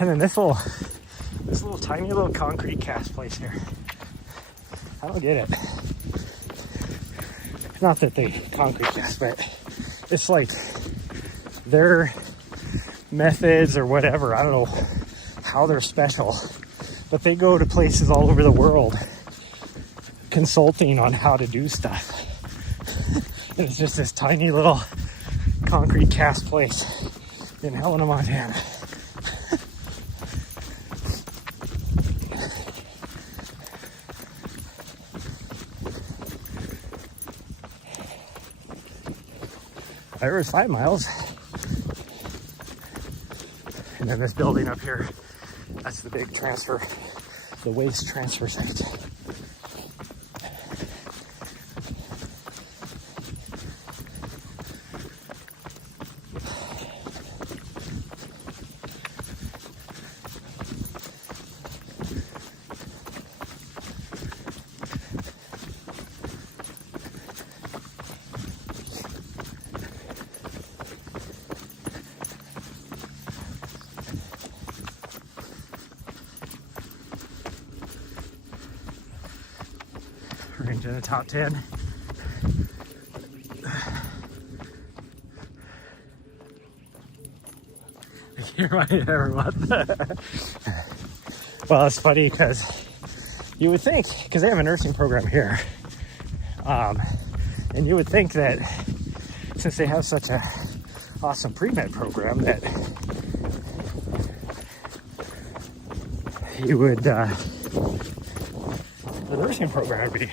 And then this little tiny little concrete cast place here. I don't get it. Not that they concrete cast, but it's like their methods or whatever. I don't know how they're special, but they go to places all over the world consulting on how to do stuff. And it's just this tiny little concrete cast place in Helena, Montana. There was 5 miles. And then this building up here, that's the big transfer, the waste transfer site. Range in the top 10. You reminded everyone. Well, it's funny because you would think, because they have a nursing program here, and you would think that since they have such a awesome pre-med program that you would, the nursing program would be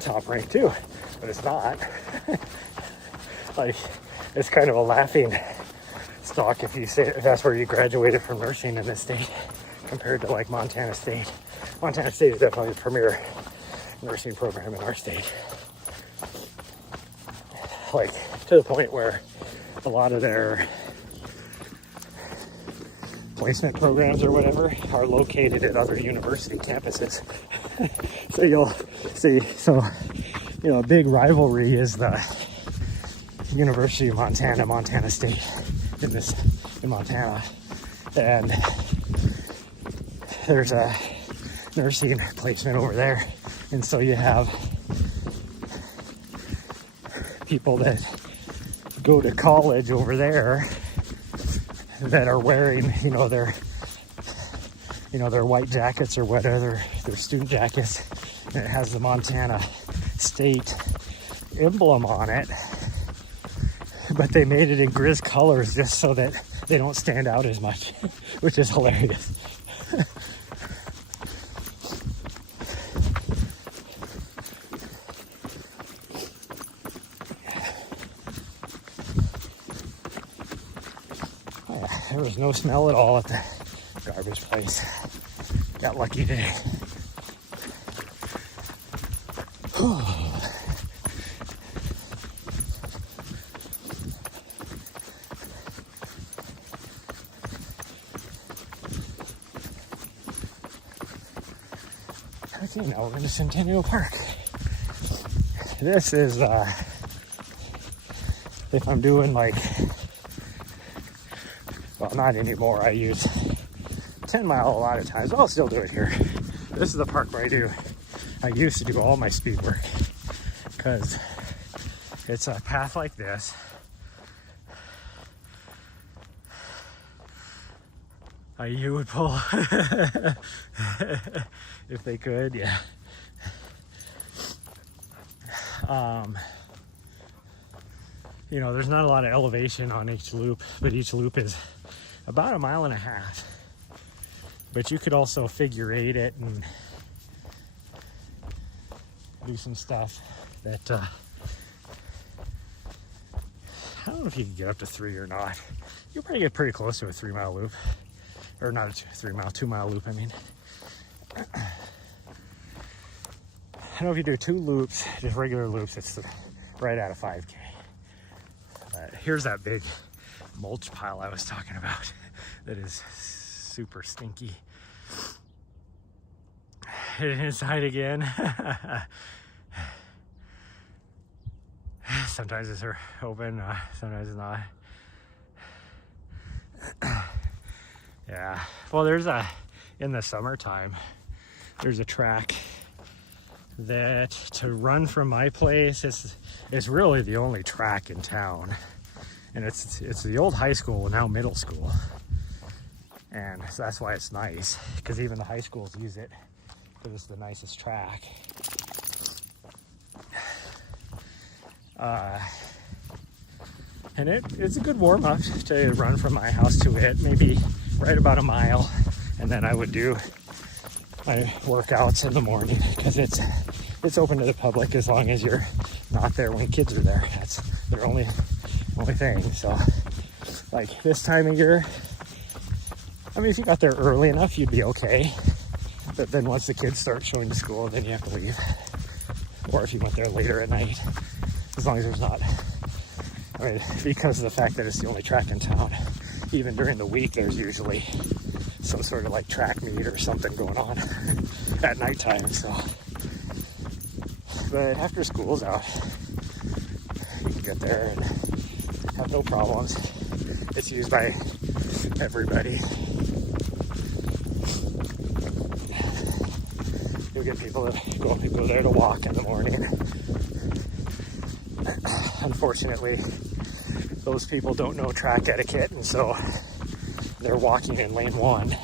top ranked too, but it's not. Like, it's kind of a laughing stock if you say if that's where you graduated from nursing in this state compared to like Montana State. Montana State is definitely the premier nursing program in our state. Like, to the point where a lot of their placement programs or whatever are located at other university campuses. So you'll see, a big rivalry is the University of Montana, Montana State in Montana. And there's a nursing placement over there. And so you have people that go to college over there that are wearing, their white jackets or whatever, their student jackets, and it has the Montana State emblem on it, but they made it in Grizz colors just so that they don't stand out as much, which is hilarious. There was no smell at all at the garbage place. Got lucky today. Okay, now we're going to Centennial Park. This is, if I'm doing like, well, not anymore. I use 10 mile a lot of times. I'll still do it here. This is the park where I used to do all my speed work, because it's a path like this. You would pull if they could, yeah. You know, there's not a lot of elevation on each loop, but each loop is about 1.5 miles. But you could also figure eight it and do some stuff that I don't know if you can get up to 3 or not. You'll probably get pretty close to a 3 mile loop. Or not a 3 mile, 2 mile loop, I mean. I know if you do 2 loops, just regular loops, it's right at a 5K. Here's that big mulch pile I was talking about that is super stinky. Inside again. Sometimes it's open, sometimes it's not. Yeah, well, in the summertime, there's a track that to run from my place, it's really the only track in town. And it's the old high school, now middle school. And so that's why it's nice, because even the high schools use it, because it's the nicest track. And it's a good warm-up to run from my house to it, maybe right about 1 mile. And then I would do my workouts in the morning, because it's open to the public as long as you're not there when kids are there. That's their only thing. So like this time of year, I mean, if you got there early enough, you'd be okay. But then once the kids start showing to school, then you have to leave. Or if you went there later at night, as long as there's not, I mean, because of the fact that it's the only track in town, even during the week, there's usually some sort of like track meet or something going on at nighttime. So, but after school's out, you can get there and have no problems. It's used by everybody. You'll get people that go there to walk in the morning. Unfortunately, those people don't know track etiquette, and so they're walking in lane 1.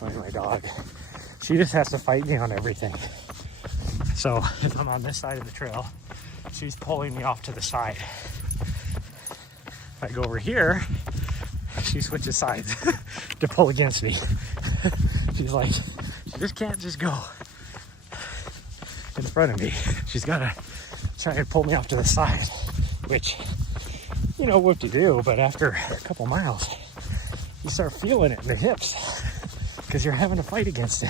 My dog, she just has to fight me on everything. So if I'm on this side of the trail, she's pulling me off to the side. If I go over here, she switches sides to pull against me. She's like, she just can't just go in front of me. She's got to try and pull me off to the side, which, you know, whoop-de-doo, but after a couple miles, you start feeling it in the hips, because you're having to fight against it.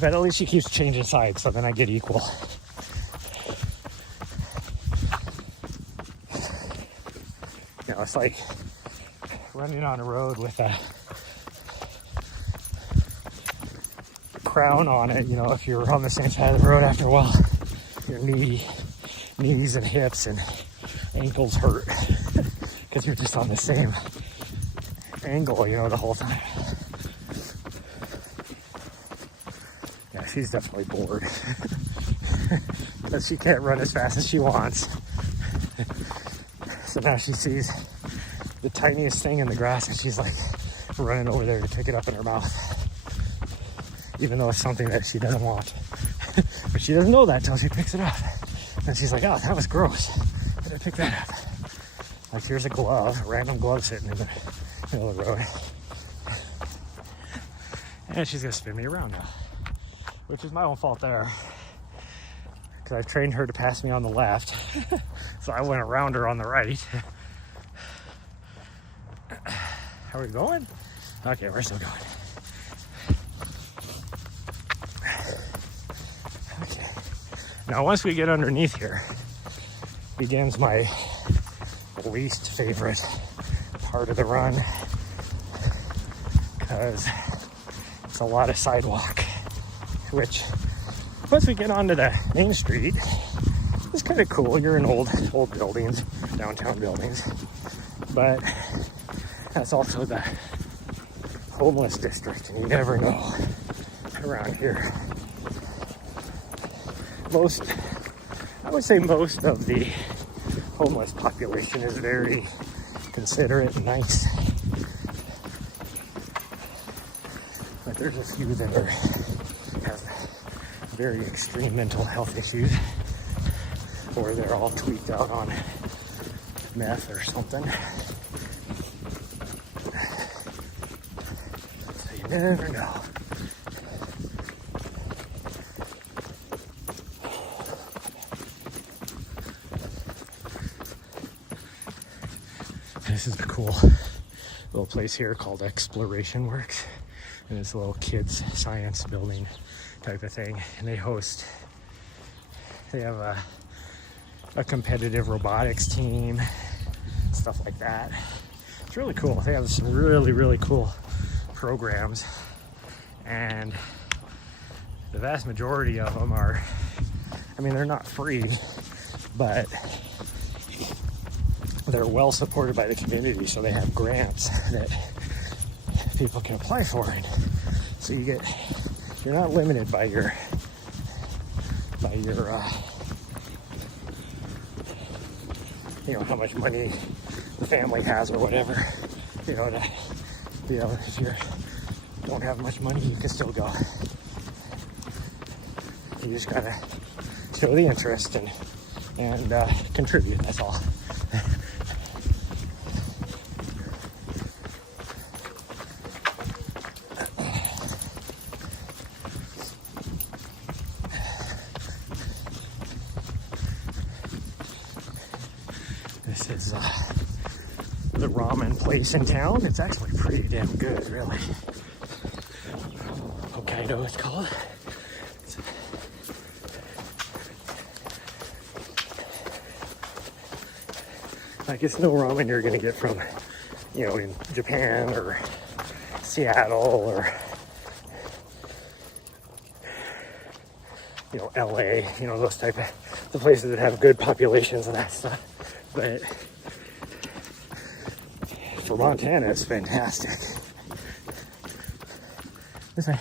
But at least she keeps changing sides, so then I get equal. You know, it's like running on a road with a crown on it. You know, if you're on the same side of the road, after a while, your knees and hips and ankles hurt because you're just on the same angle, you know, the whole time. Yeah, she's definitely bored because she can't run as fast as she wants. So now she sees the tiniest thing in the grass and she's like running over there to pick it up in her mouth. Even though it's something that she doesn't want. But she doesn't know that till she picks it up. And she's like, oh, that was gross. How did I pick that up? Like, here's a glove, a random glove sitting in the middle of the road. And she's gonna spin me around now. Which is my own fault there. Because I trained her to pass me on the left. So I went around her on the right. How are we going? Okay, we're still going. Okay. Now once we get underneath here, begins my least favorite part of the run. Because it's a lot of sidewalk. Which, once we get onto the main street, it's kind of cool. You're in old buildings, downtown buildings. But that's also the homeless district, and you never know around here. I would say most of the homeless population is very considerate and nice. But there's a few that have very extreme mental health issues, or they're all tweaked out on meth or something. So you never know. This is a cool little place here called Exploration Works, and it's a little kids science building type of thing. And they have a competitive robotics team, stuff like that. It's really cool. They have some really, really cool programs, and the vast majority of them are, I mean, they're not free, but they're well supported by the community, so they have grants that people can apply for. And so you're not limited by your how much money the family has or whatever. If you don't have much money, you can still go. You just gotta show the interest and contribute. That's all. This is the ramen place in town. It's actually pretty damn good, really. Hokkaido, it's called. Like, it's no ramen you're gonna get from, in Japan or Seattle or, LA, those type of the places that have good populations and that stuff. But for Montana, it's fantastic. This way.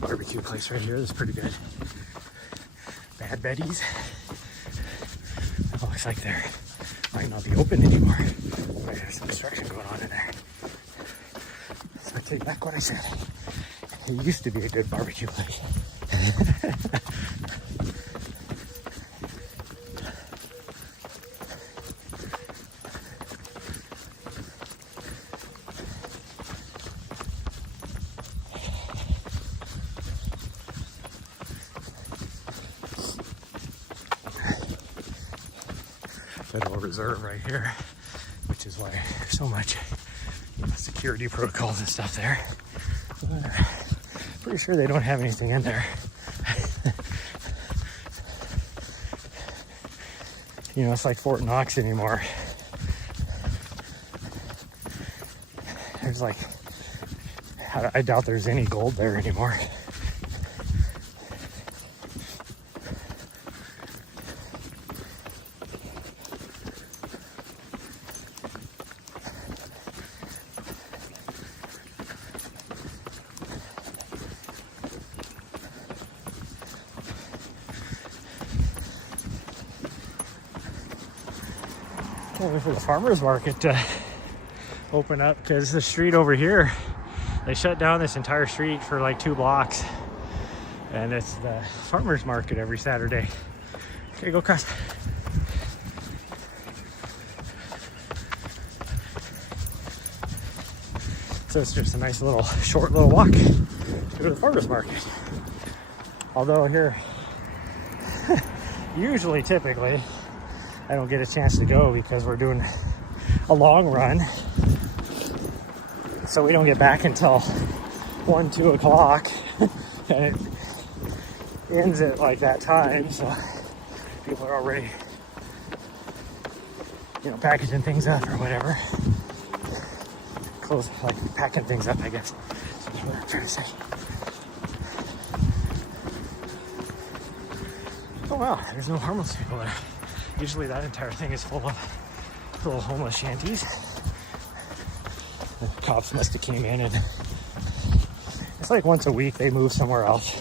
Barbecue place right here. That's pretty good. Bad Betty's. It looks like they're might not be open anymore. There's some construction going on in there. So I take back what I said. It used to be a good barbecue place. Federal Reserve right here, which is why there's so much security protocols and stuff there. Pretty sure they don't have anything in there. It's like Fort Knox anymore. There's like I doubt there's any gold there anymore. Can't wait for the farmer's market to open up, because the street over here, they shut down this entire street for like 2 blocks, and it's the farmer's market every Saturday. Okay, go across. So it's just a nice little short little walk to the farmer's market. Although here, usually, typically, I don't get a chance to go because we're doing a long run. So we don't get back until 1, 2 o'clock. And it ends at like that time. So people are already, packaging things up or whatever. Close, like packing things up, I guess. That's what I'm trying to say. Oh wow, there's no homeless people there. Usually that entire thing is full of little homeless shanties. The cops must have came in, and it's like once a week they move somewhere else.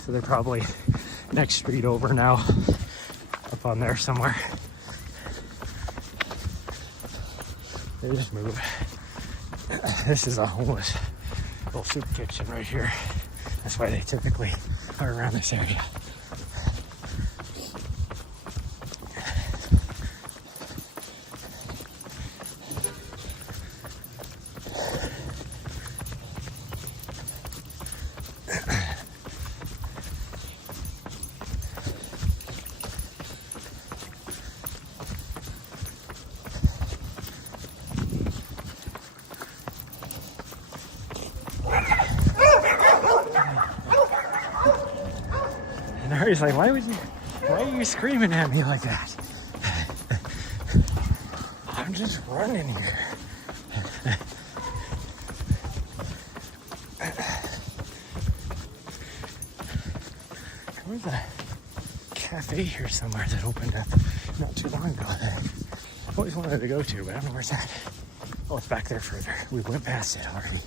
So they're probably next street over now, up on there somewhere. They just move. This is a homeless little soup kitchen right here. That's why they typically are around this area. And Nahri's like, why are you screaming at me like that? I'm just running here. There's a cafe here somewhere that opened up not too long ago that I've always wanted to go to, but I don't know where's that. Oh, it's back there further. We went past it already.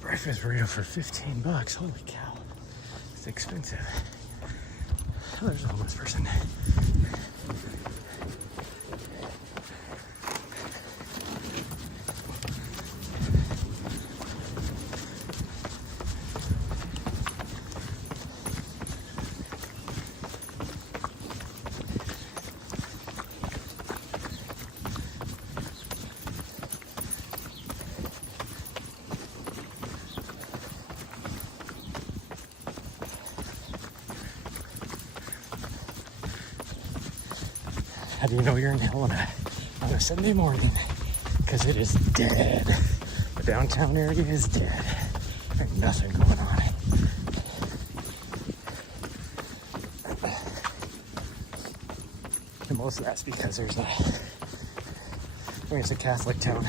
Breakfast burrito for $15. Holy cow. It's expensive. Oh, there's a homeless person. How do you know you're in hell on a Sunday morning? Because it is dead. The downtown area is dead. There's nothing going on. And most of that's because there's it's a Catholic town.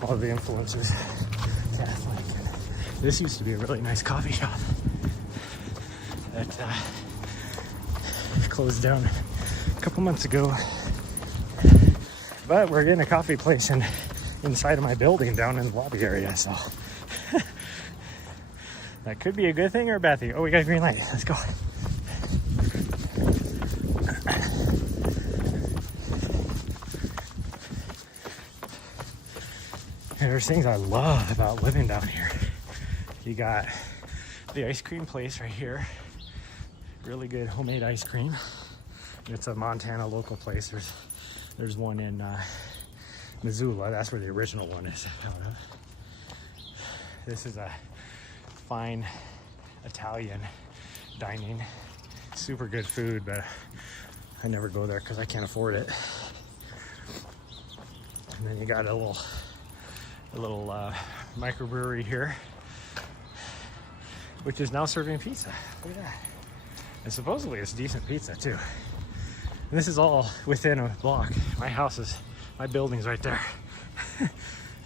All of the influencers Catholic. And this used to be a really nice coffee shop that closed down a couple months ago, but we're getting a coffee place inside of my building down in the lobby area, so that could be a good thing or a bad thing. Oh, we got a green light. Let's go. There's things I love about living down here. You got the ice cream place right here. Really good homemade ice cream. It's a Montana local place. There's one in Missoula. That's where the original one is out of. This is a fine Italian dining. Super good food, but I never go there because I can't afford it. And then you got a little microbrewery here, which is now serving pizza. Look at that. And supposedly it's decent pizza too. And this is all within a block. My building's right there. In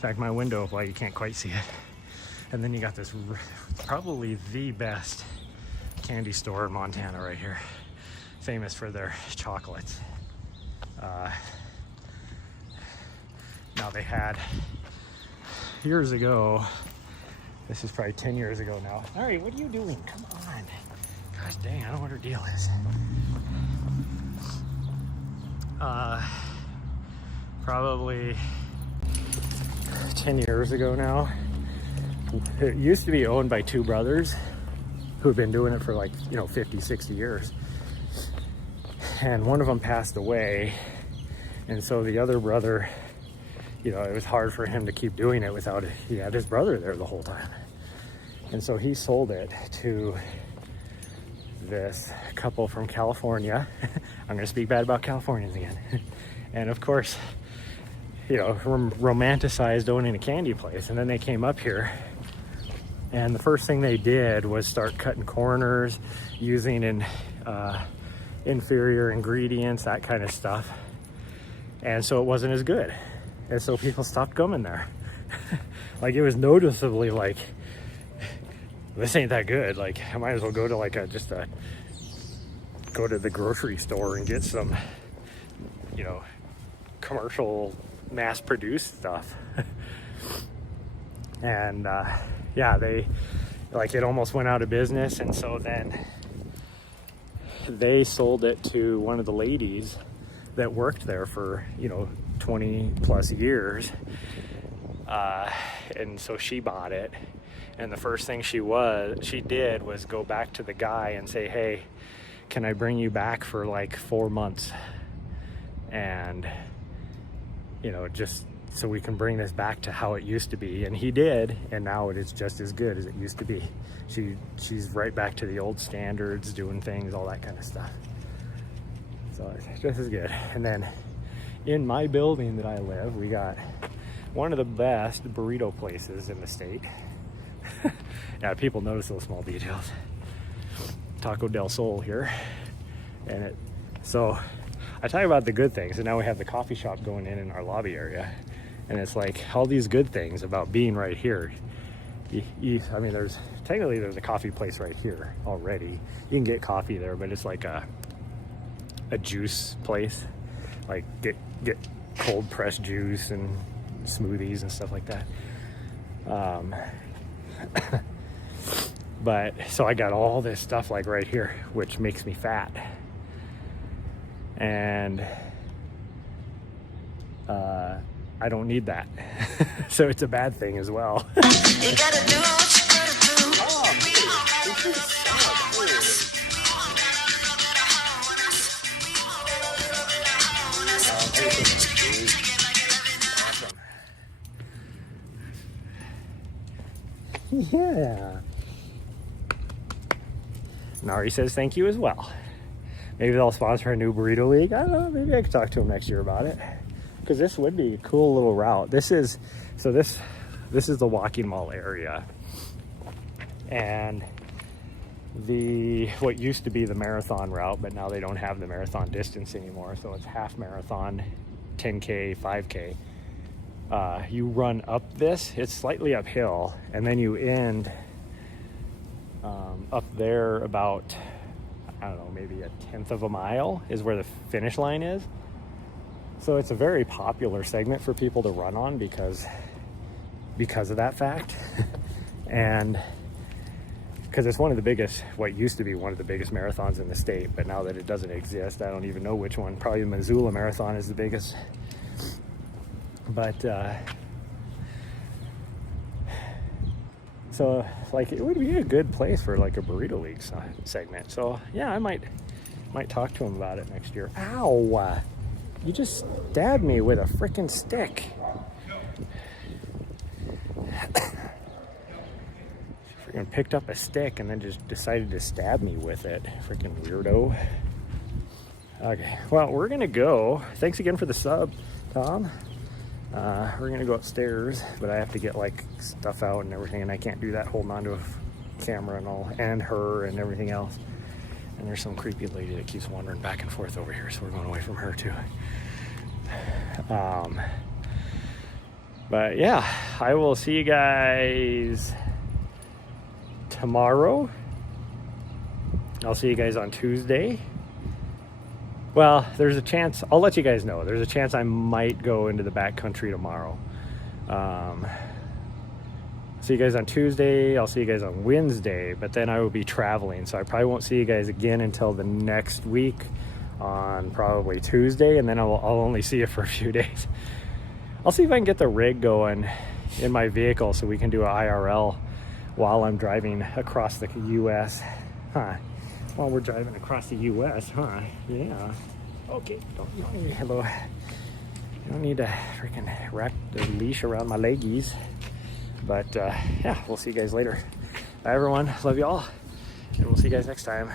fact, my window, well, you can't quite see it. And then you got this, probably the best candy store in Montana right here. Famous for their chocolates. Now they had, years ago, this is probably 10 years ago now. Nahri, what are you doing? Come on. Gosh dang, I don't know what her deal is. Probably 10 years ago now. It used to be owned by two brothers who had been doing it for like, 50, 60 years. And one of them passed away. And so the other brother, it was hard for him to keep doing it without it. He had his brother there the whole time. And so he sold it to this couple from California. I'm going to speak bad about Californians again. And of course, romanticized owning a candy place. And then they came up here, and the first thing they did was start cutting corners, using inferior ingredients, that kind of stuff. And so it wasn't as good. And so people stopped coming there. Like, it was noticeably like, this ain't that good. Like, I might as well go to go to the grocery store and get some, commercial mass-produced stuff. And they, it almost went out of business. And so then they sold it to one of the ladies that worked there for 20 plus years, and so she bought it. And the first thing she did was go back to the guy and say, hey, can I bring you back for like 4 months, and just so we can bring this back to how it used to be. And he did, and now it is just as good as it used to be. She's right back to the old standards, doing things, all that kind of stuff. So it's just as good. And then in my building that I live, we got one of the best burrito places in the state. Yeah, people notice those small details. Taco del Sol here. And so I talk about the good things, and now we have the coffee shop going in our lobby area. And it's like all these good things about being right here. There's a coffee place right here already. You can get coffee there, but it's like a juice place. Like get cold pressed juice and smoothies and stuff like that. But so I got all this stuff like right here, which makes me fat. And I don't need that. So it's a bad thing as well. You gotta do what you gotta do. Awesome. Yeah. Nahri says thank you as well. Maybe they'll sponsor a new burrito league. I don't know. Maybe I could talk to them next year about it, because this would be a cool little route. This is the Walking Mall area, and what used to be the marathon route, but now they don't have the marathon distance anymore. So it's half marathon, 10K, 5K. You run up this. It's slightly uphill, and then you end up there about, I don't know, maybe 1/10 of a mile is where the finish line is. So it's a very popular segment for people to run on because of that fact. And because it's what used to be one of the biggest marathons in the state, but now that it doesn't exist, I don't even know which one. Probably the Missoula Marathon is the biggest. But so it would be a good place for like a burrito league segment. So yeah, I might talk to him about it next year. Ow! You just stabbed me with a freaking stick. She freaking picked up a stick and then just decided to stab me with it. Freaking weirdo. Okay, well, we're gonna go. Thanks again for the sub, Tom. We're gonna go upstairs, but I have to get like stuff out and everything, and I can't do that holding onto a camera and all, and her and everything else. And there's some creepy lady that keeps wandering back and forth over here, so we're going away from her too. But yeah, I will see you guys tomorrow. I'll see you guys on Tuesday. Well, there's a chance, I'll let you guys know, there's a chance I might go into the backcountry tomorrow. See you guys on Tuesday, I'll see you guys on Wednesday, but then I will be traveling, so I probably won't see you guys again until the next week on probably Tuesday, and then I'll only see you for a few days. I'll see if I can get the rig going in my vehicle so we can do an IRL while I'm driving across the US. Huh. While we're driving across the US, huh? Yeah. Okay, you don't need, hello. You don't need to freaking wrap the leash around my leggies. But yeah, we'll see you guys later. Bye everyone, love you all, and we'll see you guys next time.